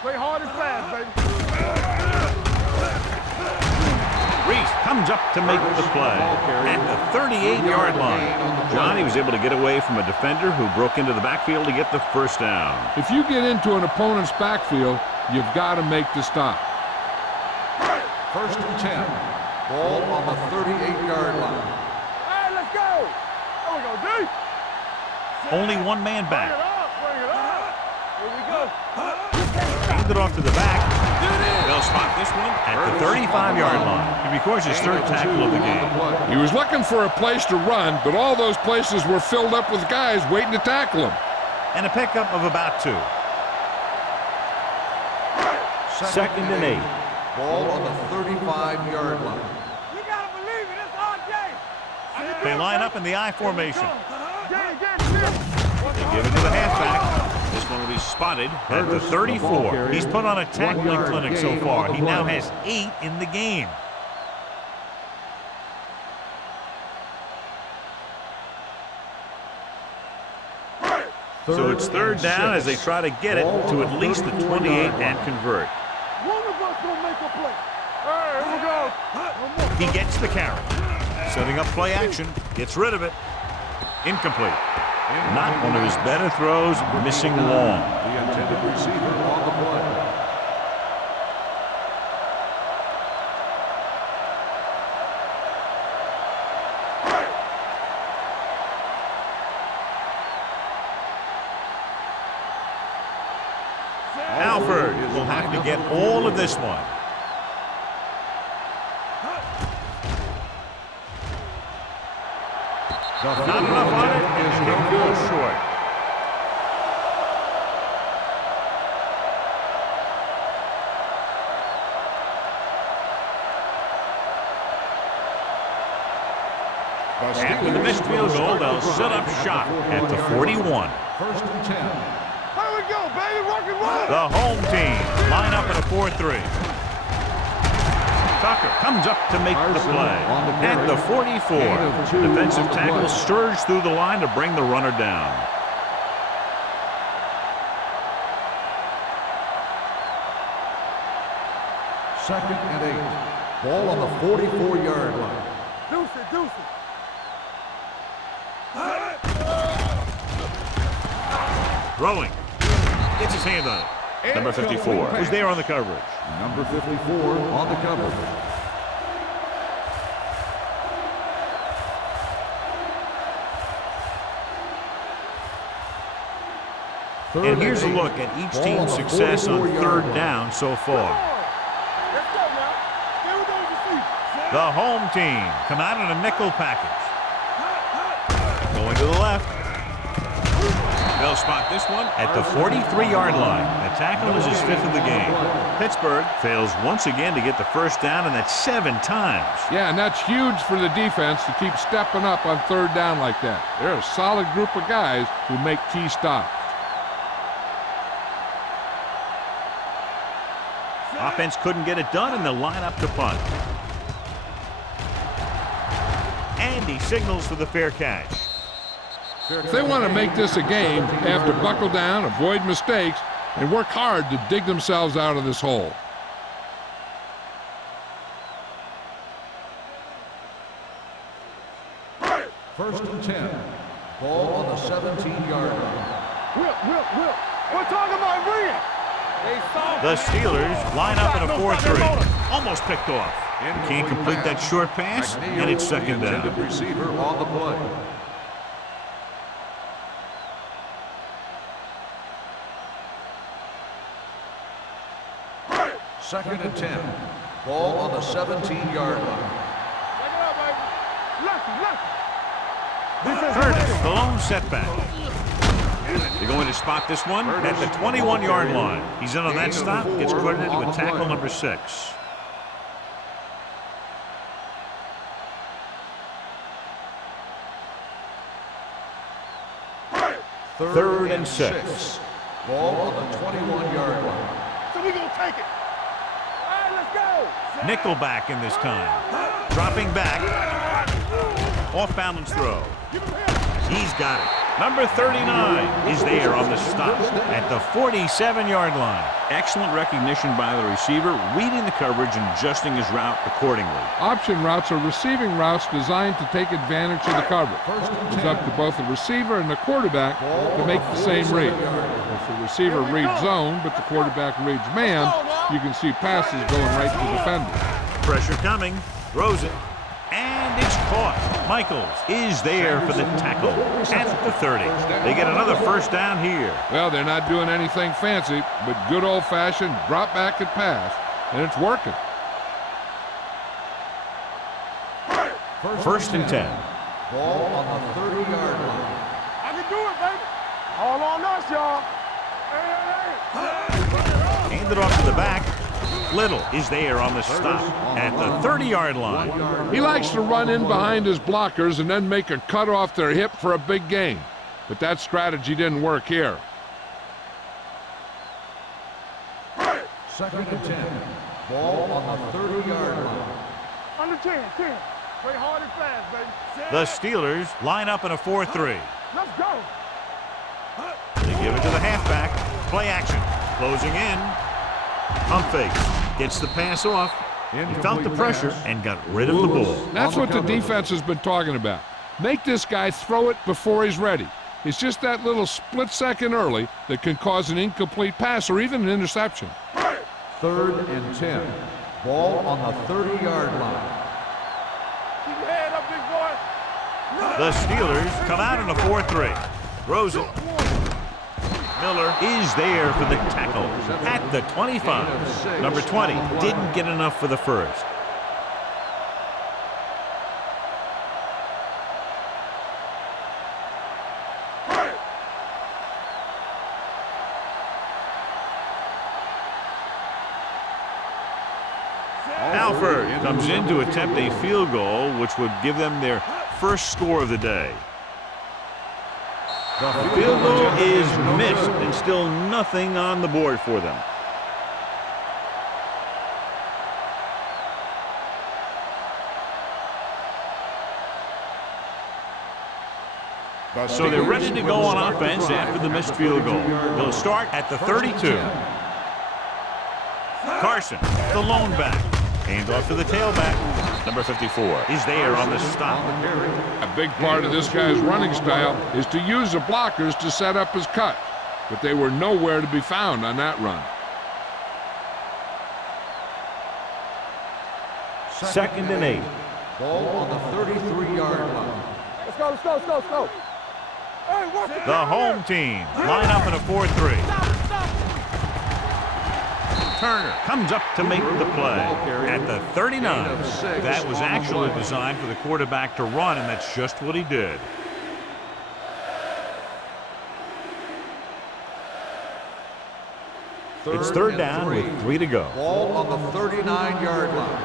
Play hard and fast, baby. Reese comes up to make the play at the 38-yard line. Johnny was able to get away from a defender who broke into the backfield to get the first down. If you get into an opponent's backfield, you've got to make the stop. First and 10. Ball on the 38-yard line. Hey, let's go. There we go, D. Only one man Bring it back. up. Here we go. Hand it off to the back. They'll spot this one at the 35-yard line. He records his third tackle of the game. He was looking for a place to run, but all those places were filled up with guys waiting to tackle him. And a pickup of about 2. Second and 8. Ball on the 35-yard line. You gotta believe it. It's our game. They line up in the I formation. Get it. They give it to the halfback. This one will be spotted at the 34. He's put on a tackling clinic so far. He now has 8 in the game. So it's third down as they try to get it to at least the 28 and convert. One of us gonna make a play. All right, here we go. He gets the carry. Setting up play action. Gets rid of it. Incomplete. Not one of his better throws, missing long. The intended receiver on the play. Alford will have to get all of this one. Not enough on it. Kick goes short. After the missed field goal, they'll set up shop at the 41. First and 10. Here we go, baby. Rock and roll. The home team line up in a 4-3. Tucker comes up to make the play. At the 44, defensive tackle surged through the line to bring the runner down. Second and 8. Ball on the 44-yard line. Deuce it. Throwing. Gets his hand on it. Number 54 was there on the coverage. Number 54 on the coverage. And here's a look at each team's success on third down so far. Let's go now. Here we go, receiver. The home team come out in a nickel package. Going to the left. They'll spot this one at the 43-yard line. The tackle is his 5th of the game. Pittsburgh fails once again to get the first down, and that's 7 times. Yeah, and that's huge for the defense to keep stepping up on third down like that. They're a solid group of guys who make key stops. Offense couldn't get it done, and they'll line up to punt. And he signals for the fair catch. If they want to make this a game, they have to buckle down, avoid mistakes, and work hard to dig themselves out of this hole. First and 10. Ball on the 17-yard line. Whip. We're talking about bringing. The Steelers line up in a 4-3. Almost picked off. Can't complete that short pass, and it's second down. Intended receiver on the play. Second and 10. Ball on the 17-yard line. Check it out, baby. Left. Curtis, the lone setback. They're going to spot this one at the 21-yard line. He's in on that stop, gets credited with tackle number 6. Third and 6. Ball on the 21-yard line. So we gonna take it. All right, let's go. Nickelback in this time. Dropping back. Off balance throw. He's got it. Number 39 is there on the stop at the 47-yard line. Excellent recognition by the receiver, reading the coverage and adjusting his route accordingly. Option routes are receiving routes designed to take advantage of the coverage. It's up to both the receiver and the quarterback to make the same read. If the receiver reads zone, but the quarterback reads man, you can see passes going right to the defender. Pressure coming, throws it, and it's caught. Michaels is there for the tackle at the 30. They get another first down here. Well, they're not doing anything fancy, but good old-fashioned drop back and pass. and it's working. First and 10. Ball on the 30-yard line. I can do it, baby. All on us, y'all. Hand it off to the back. Little is there on the stop at the 30-yard line. He likes to run in behind his blockers and then make a cut off their hip for a big gain. But that strategy didn't work here. Second and 10. Ball on the 30-yard line. Under 10. Play hard and fast, baby. The Steelers line up in a 4-3. Let's go. They give it to the halfback. Play action. Closing in. Pump fake. Gets the pass off. He felt the pressure and got rid of the ball. That's what the defense has been talking about. Make this guy throw it before he's ready. It's just that little split second early that can cause an incomplete pass or even an interception. Third and 10. Ball on the 30-yard line. Keep your head up, big boy. The Steelers come out in a 4-3. Throws it. Miller is there for the tackle at the 25. Number 20 didn't get enough for the first. Alford comes in to attempt a field goal, which would give them their first score of the day. The field goal is missed, and still nothing on the board for them. So they're ready to go on offense after the missed field goal. They'll start at the 32. Carson, the lone back. Hand off to the tailback. Number 54 is there on the stop. A big part of this guy's running style is to use the blockers to set up his cut, but they were nowhere to be found on that run. Second and 8. Ball on the 33-yard line. Let's go. Hey, watch it. The home team line up in a 4-3. Turner comes up to make the play at the 39. That was actually designed for the quarterback to run, and that's just what he did. It's third down with 3 to go. Ball on the 39-yard line.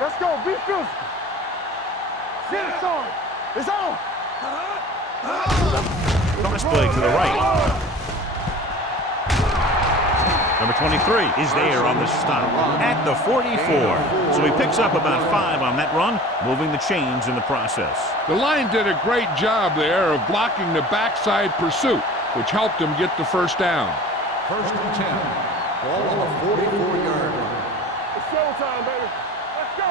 Let's go. Be physical. Get it on. It's on. Cross play to the right. Number 23 is there on the stop at the 44. So he picks up about 5 on that run, moving the chains in the process. The line did a great job there of blocking the backside pursuit, which helped him get the first down. First and 10. Ball on the 44-yard line. It's showtime, baby. Let's go.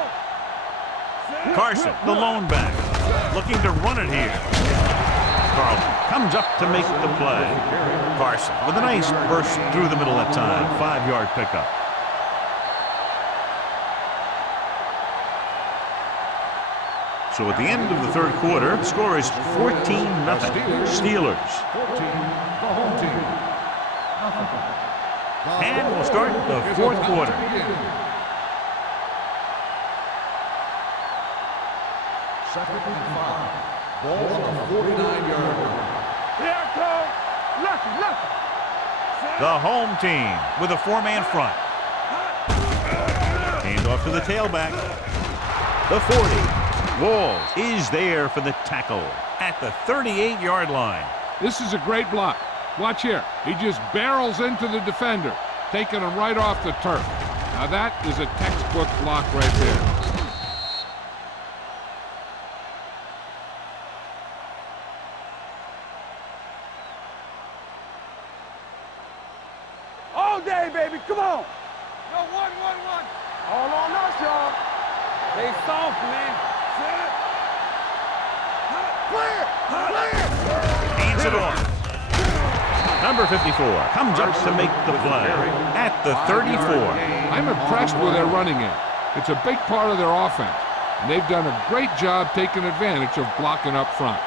Carson, the lone back, looking to run it here. Carlton comes up to make the play. Carson with a nice burst through the middle that time. 5-yard pickup. So at the end of the third quarter, the score is 14-0. Steelers. 14, the home team. And we'll start the fourth quarter. Second and 5. Ball on the 49-yard line. Here it comes. Lucky. The home team with a 4-man front. Hand off to the tailback. The 40. Walls is there for the tackle at the 38-yard line. This is a great block. Watch here. He just barrels into the defender, taking him right off the turf. Now that is a textbook block right there. All day, baby. Come on. Yo, 1. All on us, y'all. They soft, man. Clear. Hands it off. Number 54 comes up to make the play at the 34. I'm impressed with their running game. It's a big part of their offense, and they've done a great job taking advantage of blocking up front.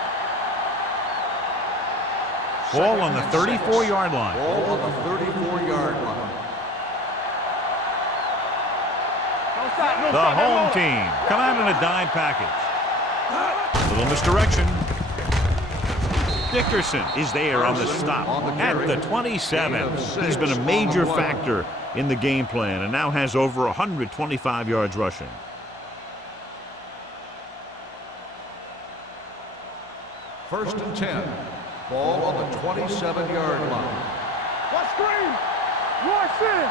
Ball on the 34-yard line. Ball on the 34-yard line. The home team come out in a dime package. Little misdirection. Dickerson is there on the stop at the 27. He's been a major factor in the game plan and now has over 125 yards rushing. First and 10. Ball on the 27-yard line. What screen? Rush in.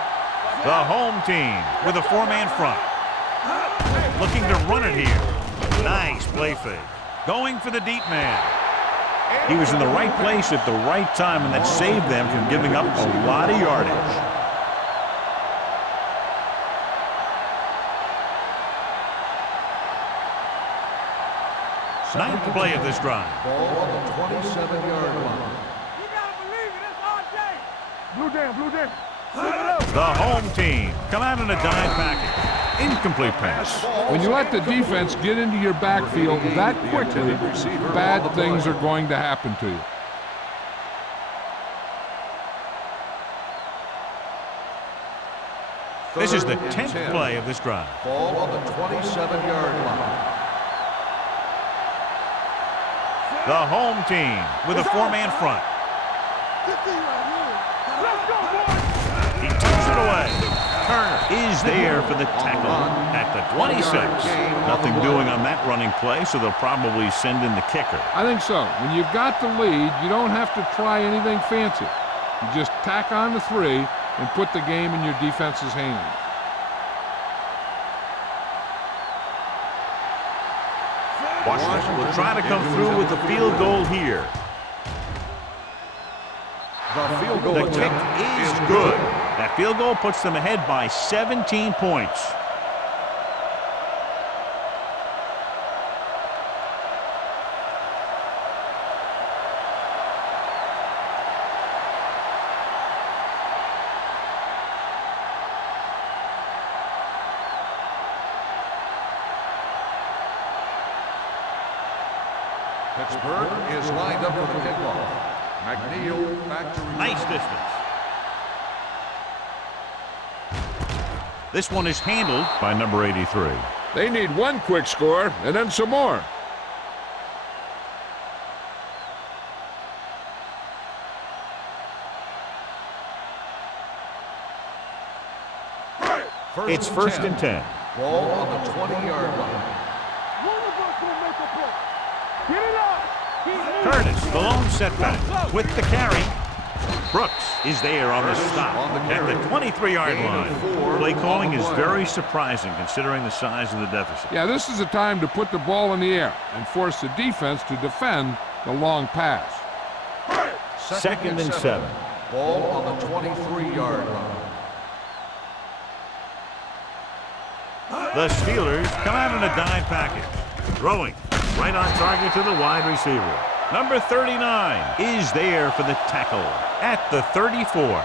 The home team with a four-man front. Looking to run it here. Nice play fake. Going for the deep man. He was in the right place at the right time, and that saved them from giving up a lot of yardage. Ninth play of this drive. Ball on the 27-yard line. You gotta believe it. It's RJ. Blue jam, blue jam. The home team come out in a dime package. Incomplete pass. When you let the defense get into your backfield that quickly, bad things are going to happen to you. This is the 10th play of this drive. Ball on the 27-yard line. The home team with a four-man front. He takes it away. Turner is there for the tackle at the 26. Nothing doing on that running play, so they'll probably send in the kicker. I think so. When you've got the lead, you don't have to try anything fancy. You just tack on the 3 and put the game in your defense's hands. Washington will try to come through with the field goal here. The field goal The kick is good. That field goal puts them ahead by 17 points. Pittsburgh is lined up for the kickoff. McNeil back to return. Nice distance. This one is handled by number 83. They need one quick score and then some more. It's first and 10. Ball on the 20-yard line. One of us will make a play. Get it up. Curtis, the lone setback with the carry. Brooks is there on the stop at the 23-yard line. Play calling is very surprising considering the size of the deficit. Yeah, this is a time to put the ball in the air and force the defense to defend the long pass. Second and 7. Ball on the 23-yard line. The Steelers come out in a dime package. Throwing right on target to the wide receiver. Number 39 is there for the tackle at the 34.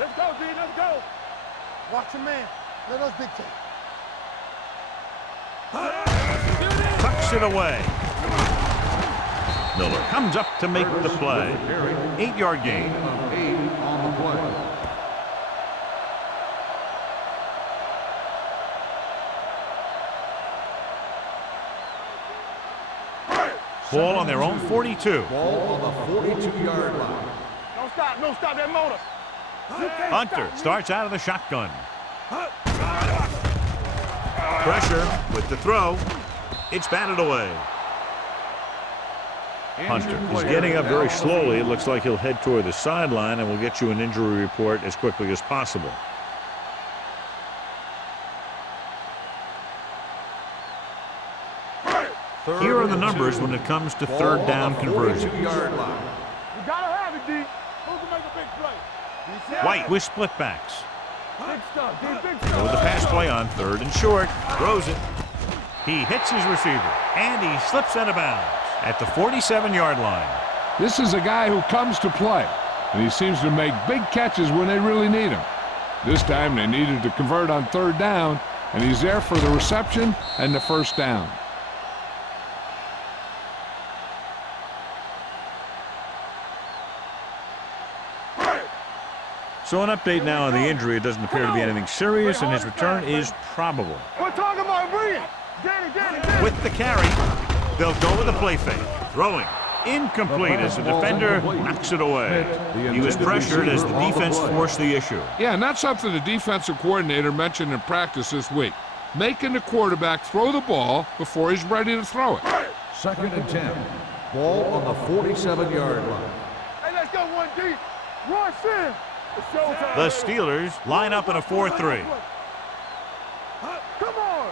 Let's go, D. Let's go. Watch your man. Let us dictate. Tucks it away. Miller comes up to make the play. 8-yard gain. 8 on the play. Ball on their own 42. Ball on the 42-yard line. Don't stop. Don't stop that motor. Hunter starts out of the shotgun. Pressure with the throw. It's batted away. Hunter is getting up very slowly. It looks like he'll head toward the sideline, and we'll get you an injury report as quickly as possible. Here are the numbers when it comes to third down conversions. 42-yard line. You gotta have it, D. Who can make a big play? White with split-backs. Big stuff, D. Big With stuff. the pass play on third and short. Throws it. He hits his receiver, and he slips out of bounds at the 47-yard line. This is a guy who comes to play, and he seems to make big catches when they really need him. This time they needed to convert on third down, and he's there for the reception and the first down. So an update now on the injury. It doesn't appear to be anything serious, and his return is probable. We're talking about breathing. Danny. With the carry, they'll go with the play fake. Throwing. Incomplete as the defender knocks it away. He was pressured as the defense forced the issue. Yeah, and that's something the defensive coordinator mentioned in practice this week. Making the quarterback throw the ball before he's ready to throw it. 2nd and 10. Ball on the 47-yard line. Hey, let's go one deep. Rush in. It's showtime. The Steelers line up in a 4-3. Come on.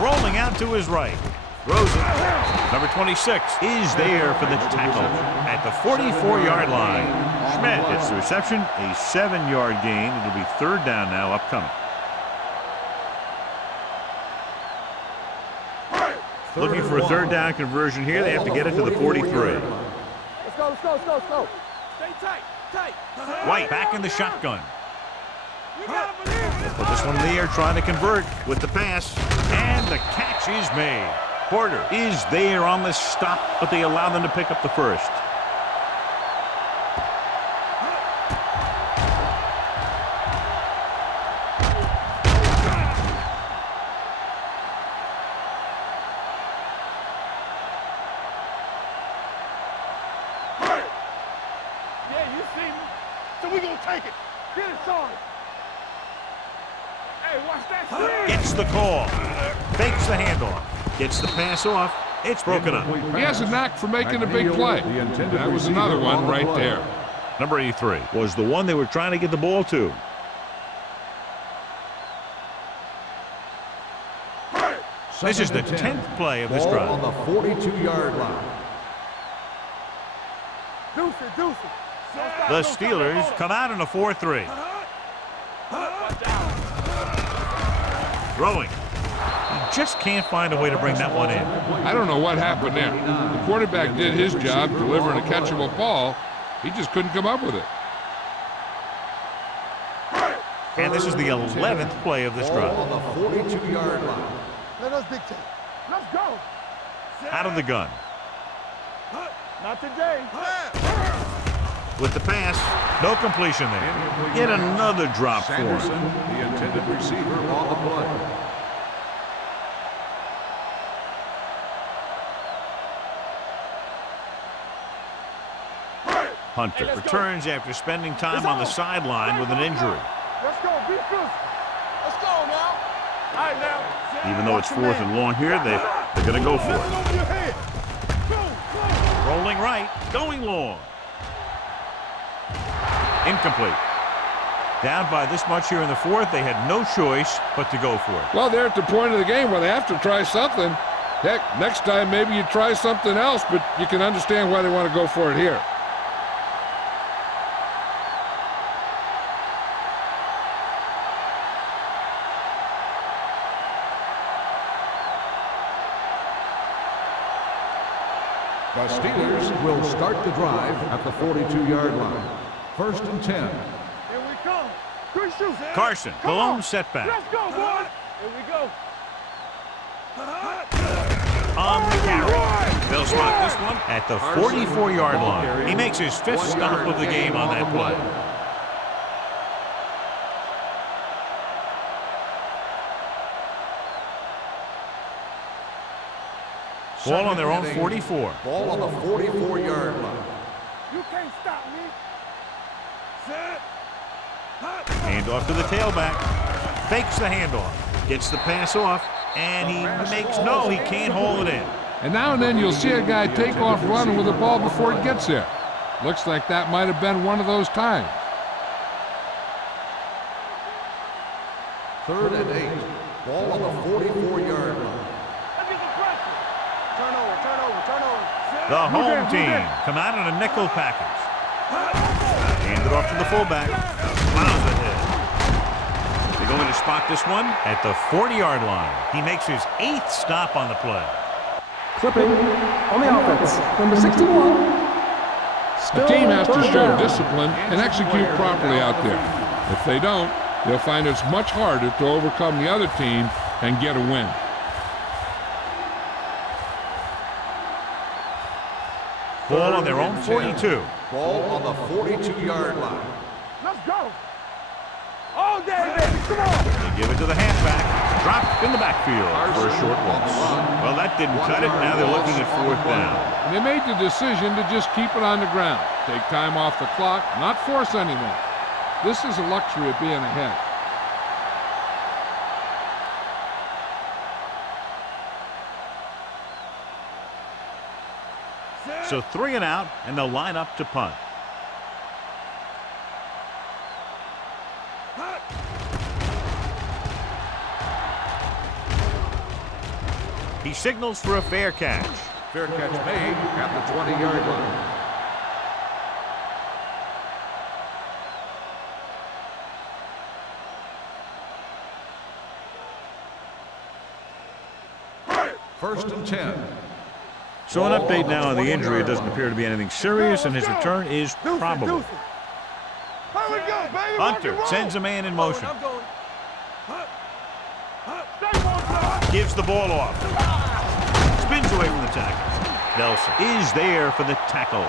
Rolling out to his right. Throws it. Number 26 is there for the tackle at the 44-yard line. Schmidt gets the reception, a 7-yard gain. It'll be 3rd down now upcoming. Looking for a 3rd down conversion here. They have to get it to the 43. Let's go. Stay tight. White back in the shotgun. They'll put this one in the air, trying to convert with the pass, and the catch is made. Porter is there on the stop, but they allow them to pick up the first. Yeah, you see me. So we gonna take it. Get it started. Hey, watch that shit. Gets the call. Fakes the handoff. Gets the pass off. It's broken up. He has a knack for making a big play. That was another one right there. Number 83 was the one they were trying to get the ball to. This is the 10th play of this drive. On the 42-yard line. Deuce it. The Steelers come out in a 4-3. Throwing. He just can't find a way to bring that one in. I don't know what happened there. The quarterback did his job delivering a catchable ball. He just couldn't come up with it. And this is the 11th play of this drive. On the 42-yard line. Let us dictate. Let's go. Out of the gun. Not today. With the pass, no completion there. Yet another drop for Sanderson, him. the intended receiver on the play. Hunter returns after spending time on the sideline with an injury. Let's go. Be physical. Let's go now. All right, now. Even though it's 4th and long here, they're going to go for it. Over your head. Go. Rolling right, going long. Incomplete. Down by this much here in the 4th, they had no choice but to go for it. Well, they're at the point of the game where they have to try something. Heck, next time maybe you try something else, but you can understand why they want to go for it here. The Steelers will start the drive at the 42-yard line. 1st and 10. Here we come. Good shoot. Carson, the lone setback. Let's go, boy. Here we go. On the carry. They'll spot this one at the 44-yard line. He makes his 5th stop of the game on that play. Ball on their own 44. Ball on the 44-yard line. You can't stop me. Set. Hand off to the tailback. Fakes the handoff. Gets the pass off. And he makes no, he can't hold it in. And now and then you'll see a guy take off running with the ball before it gets there. Looks like that might have been one of those times. 3rd and 8. Ball on the 44-yard line. Turn over. The home team come out in a nickel package. Hand it off to the fullback. Plows ahead. They're going to spot this one at the 40-yard line. He makes his 8th stop on the play. Clipping on the offense. Number 61, A team has to show discipline and execute properly out there. If they don't, they'll find it's much harder to overcome the other team and get a win. Ball on their own 42. Ball on the 42-yard line. Let's go. All day, baby. Come on. They give it to the halfback. Dropped in the backfield for a short loss. Well, that didn't cut it. Now they're looking at 4th down. And they made the decision to just keep it on the ground. Take time off the clock, not force anything. This is a luxury of being ahead. So 3 and out, and they'll line up to punt. He signals for a fair catch. Fair catch made at the 20-yard line. First and 10. So an update now on the injury. It doesn't appear to be anything serious, and his return is probable. Here we go, baby. Hunter sends a man in motion. Stay Gives the ball off. Spins away from the tackle. Nelson is there for the tackle.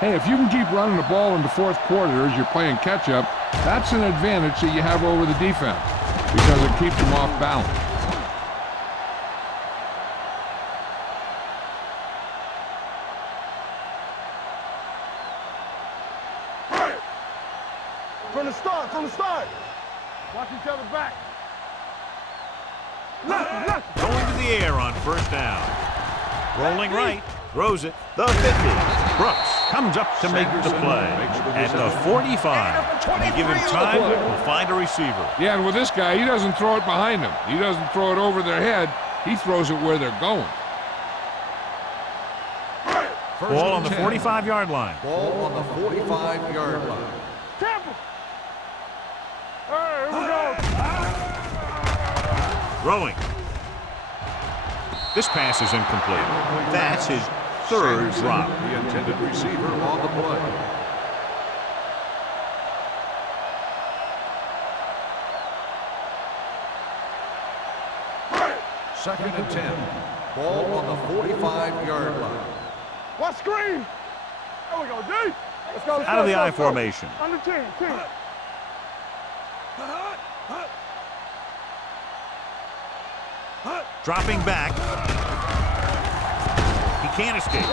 Hey, if you can keep running the ball in the 4th quarter as you're playing catch-up, that's an advantage that you have over the defense because it keeps them off balance. From the start. Watch each other back. Left. Going to the air on 1st down. Rolling right. Throws it. The 50. Brooks comes up to make the play. At the 45. You give him time, he'll find a receiver. Yeah, and with this guy, he doesn't throw it behind them. He doesn't throw it over their head. He throws it where they're going. Ball on the 45-yard line. Ball on the 45-yard line. Temple. Here we go. Throwing. This pass is incomplete. That's his 3rd drop. The intended receiver on the play. Second and 10. Ball on the 45-yard line. Watch screen. There we go, D. Let's go. Out of the I formation. Under 10. Dropping back. He can't escape.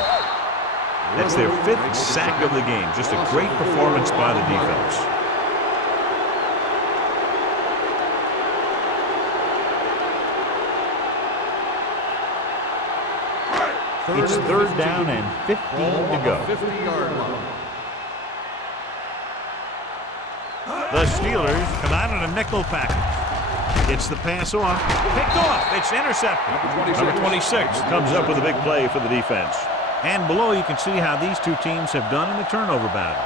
That's their 5th sack of the game. Just a great performance by the defense. It's 3rd down and 15 to go. 50-yard line. The Steelers come out in a nickel package. Gets the pass off. Picked off. It's intercepted. Number 26 comes up with a big play for the defense. And below you can see how these two teams have done in the turnover battle.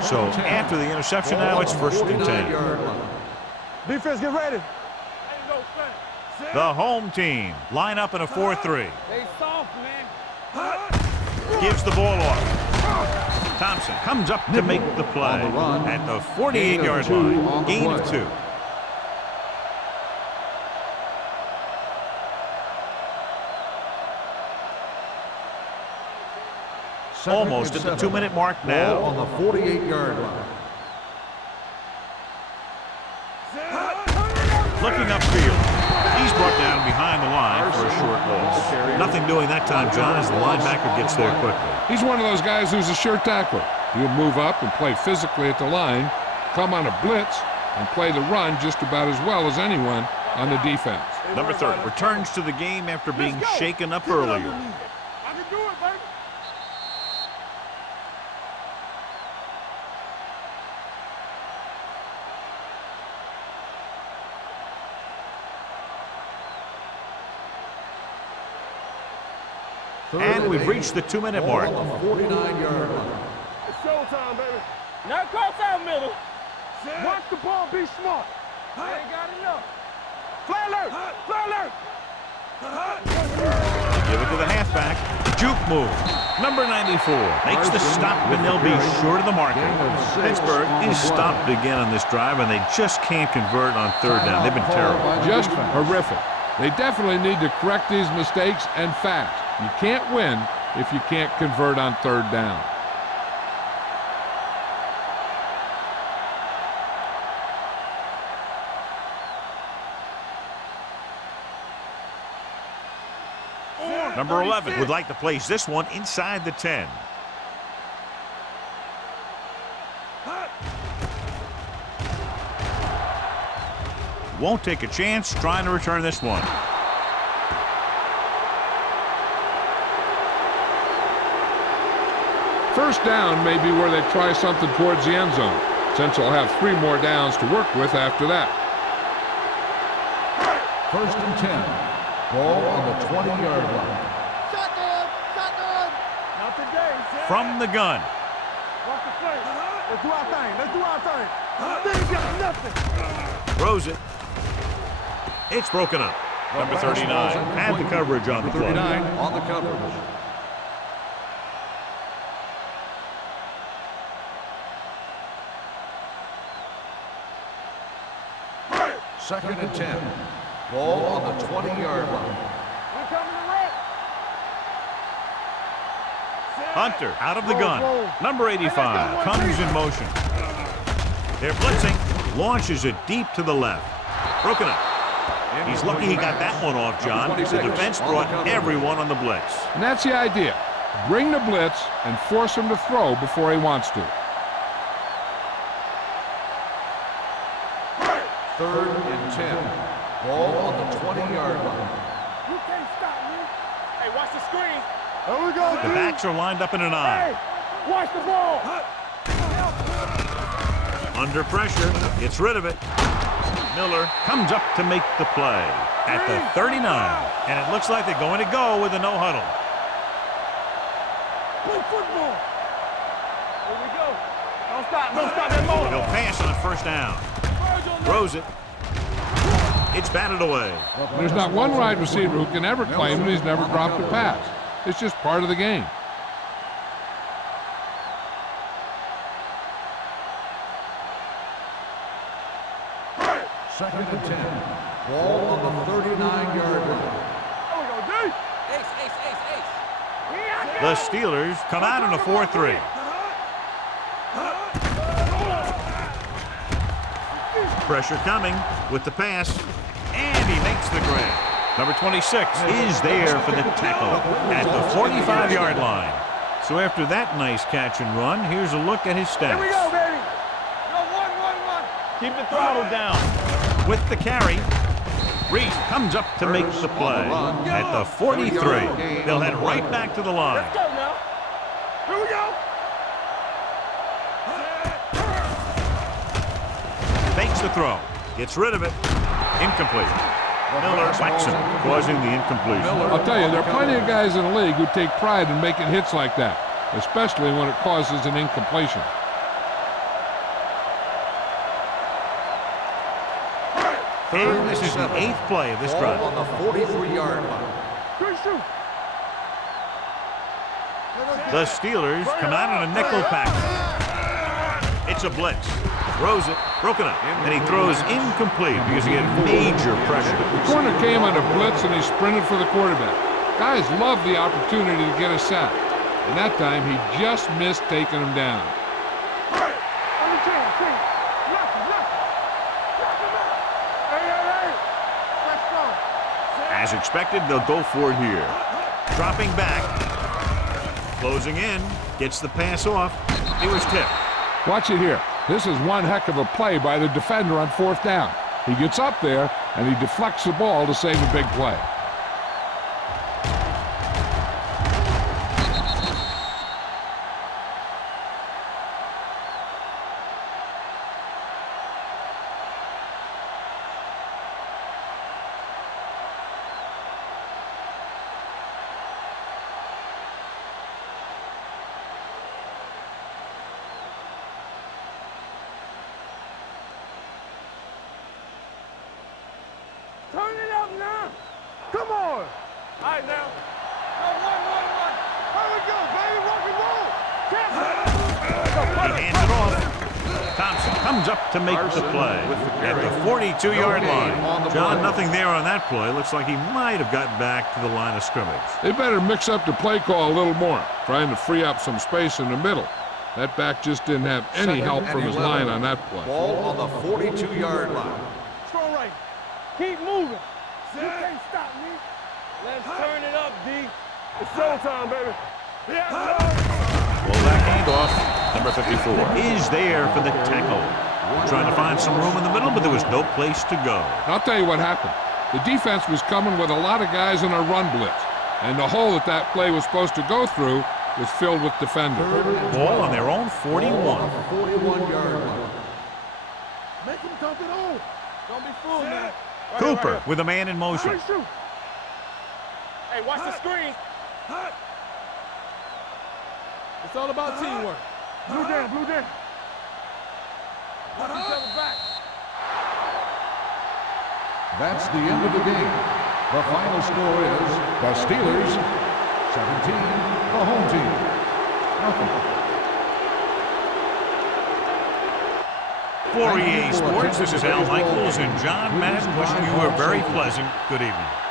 So after the interception now it's 1st and 10. Defense, get ready. The home team line up in a 4-3. They soft, man. Gives the ball off. Thompson comes up to make the play at the 48-yard line. Gain of 2. Almost at the 2-minute mark now. Ball on the 48-yard line. Looking upfield. He's brought down behind the line for a short loss. Nothing doing that time, John, as the linebacker gets there quickly. He's one of those guys who's a sure tackler. He'll move up and play physically at the line, come on a blitz, and play the run just about as well as anyone on the defense. Number 30 returns to the game after being shaken up earlier. I can do it, baby. And we've reached the 2-minute mark. 49-yard line. It's showtime, baby. Now cross out middle. Watch the ball, be smart. They ain't got enough. Give it to the halfback. Juke move. Number 94 makes the stop, and they'll be short of the marker. Pittsburgh is stopped again on this drive, and they just can't convert on third down. They've been terrible. Just horrific. They definitely need to correct these mistakes and fast. You can't win if you can't convert on third down. Number 11 would like to place this one inside the 10. Won't take a chance trying to return this one. First down may be where they try something towards the end zone, since they'll have 3 more downs to work with after that. First and 10. Ball on the 20-yard line. Shotgun! Not today, Sam. From the gun. Watch the play. Let's do our thing. They ain't got nothing. Throws it. It's broken up. Number 39 had the coverage on the play. 39 on the coverage. Second and 10. Ball on the 20-yard line. We're coming to wreck. Hunter out of the gun. Number 85 comes in motion. They're blitzing. Launches it deep to the left. Broken up. He's lucky he got that one off, John. The defense brought everyone on the blitz. And that's the idea. Bring the blitz and force him to throw before he wants to. Third and 10. Ball on the 20-yard line. You can't stop me. Hey, watch the screen. There we go, The backs are lined up in an eye. Hey, watch the ball. Under pressure, gets rid of it. Miller comes up to make the play at the 39. And it looks like they're going to go with a no huddle. Play football. Here we go. Don't stop that motor. They'll pass on first down. Throws it. It's batted away. There's not one wide receiver who can ever claim that he's never dropped a pass. It's just part of the game. Second and 10. Ball on the 39-yard line. The Steelers come out in a 4-3. Pressure coming with the pass, and he makes the grab. Number 26 is there for the tackle at the 45-yard line. So after that nice catch and run, here's a look at his stats. Here we go, baby. Go, one. Keep the throttle down. With the carry, Reese comes up to make the play at the 43. They'll head right back to the line. Let's go now. Here we go. Fakes the throw. Gets rid of it. Incomplete. Miller whacks him, causing the incompletion. I'll tell you, there are plenty of guys in the league who take pride in making hits like that, especially when it causes an incompletion. And this is the 8th play of this drive. On the 43-yard line. The Steelers come out in a nickel package. It's a blitz. Throws it, broken up, and he throws incomplete because he had major pressure. The corner came on a blitz and he sprinted for the quarterback. Guys love the opportunity to get a sack, and that time he just missed taking him down. As expected, they'll go for it here. Dropping back, closing in, gets the pass off. He was tipped. Watch it here. This is one heck of a play by the defender on fourth down. He gets up there and he deflects the ball to save a big play. All right, now. Go, one. Here we go, baby. Rock and roll. He hands it off. Thompson comes up to make the play at the 42-yard line. John, nothing there on that play. Looks like he might have gotten back to the line of scrimmage. They better mix up the play call a little more, trying to free up some space in the middle. That back just didn't have any help from his line on that play. Ball on the 42-yard line. Strong right. Keep moving. You can't stop me. Let's turn it up, D. It's showtime, baby. Well, that handoff, number 54, is there for the tackle. Trying to find some room in the middle, but there was no place to go. I'll tell you what happened. The defense was coming with a lot of guys in a run blitz, and the hole that play was supposed to go through was filled with defenders. Ball on their own 41. 41-yard line. Make him dump it on. Don't be fooled, man. Cooper with a man in motion. Hey, watch the screen. It's all about teamwork. Blue down. Watch each other back. That's the end of the game. The final score is the Steelers 17, the home team nothing. For EA Sports, this is Al Michaels and John Madden wishing you a very pleasant good evening.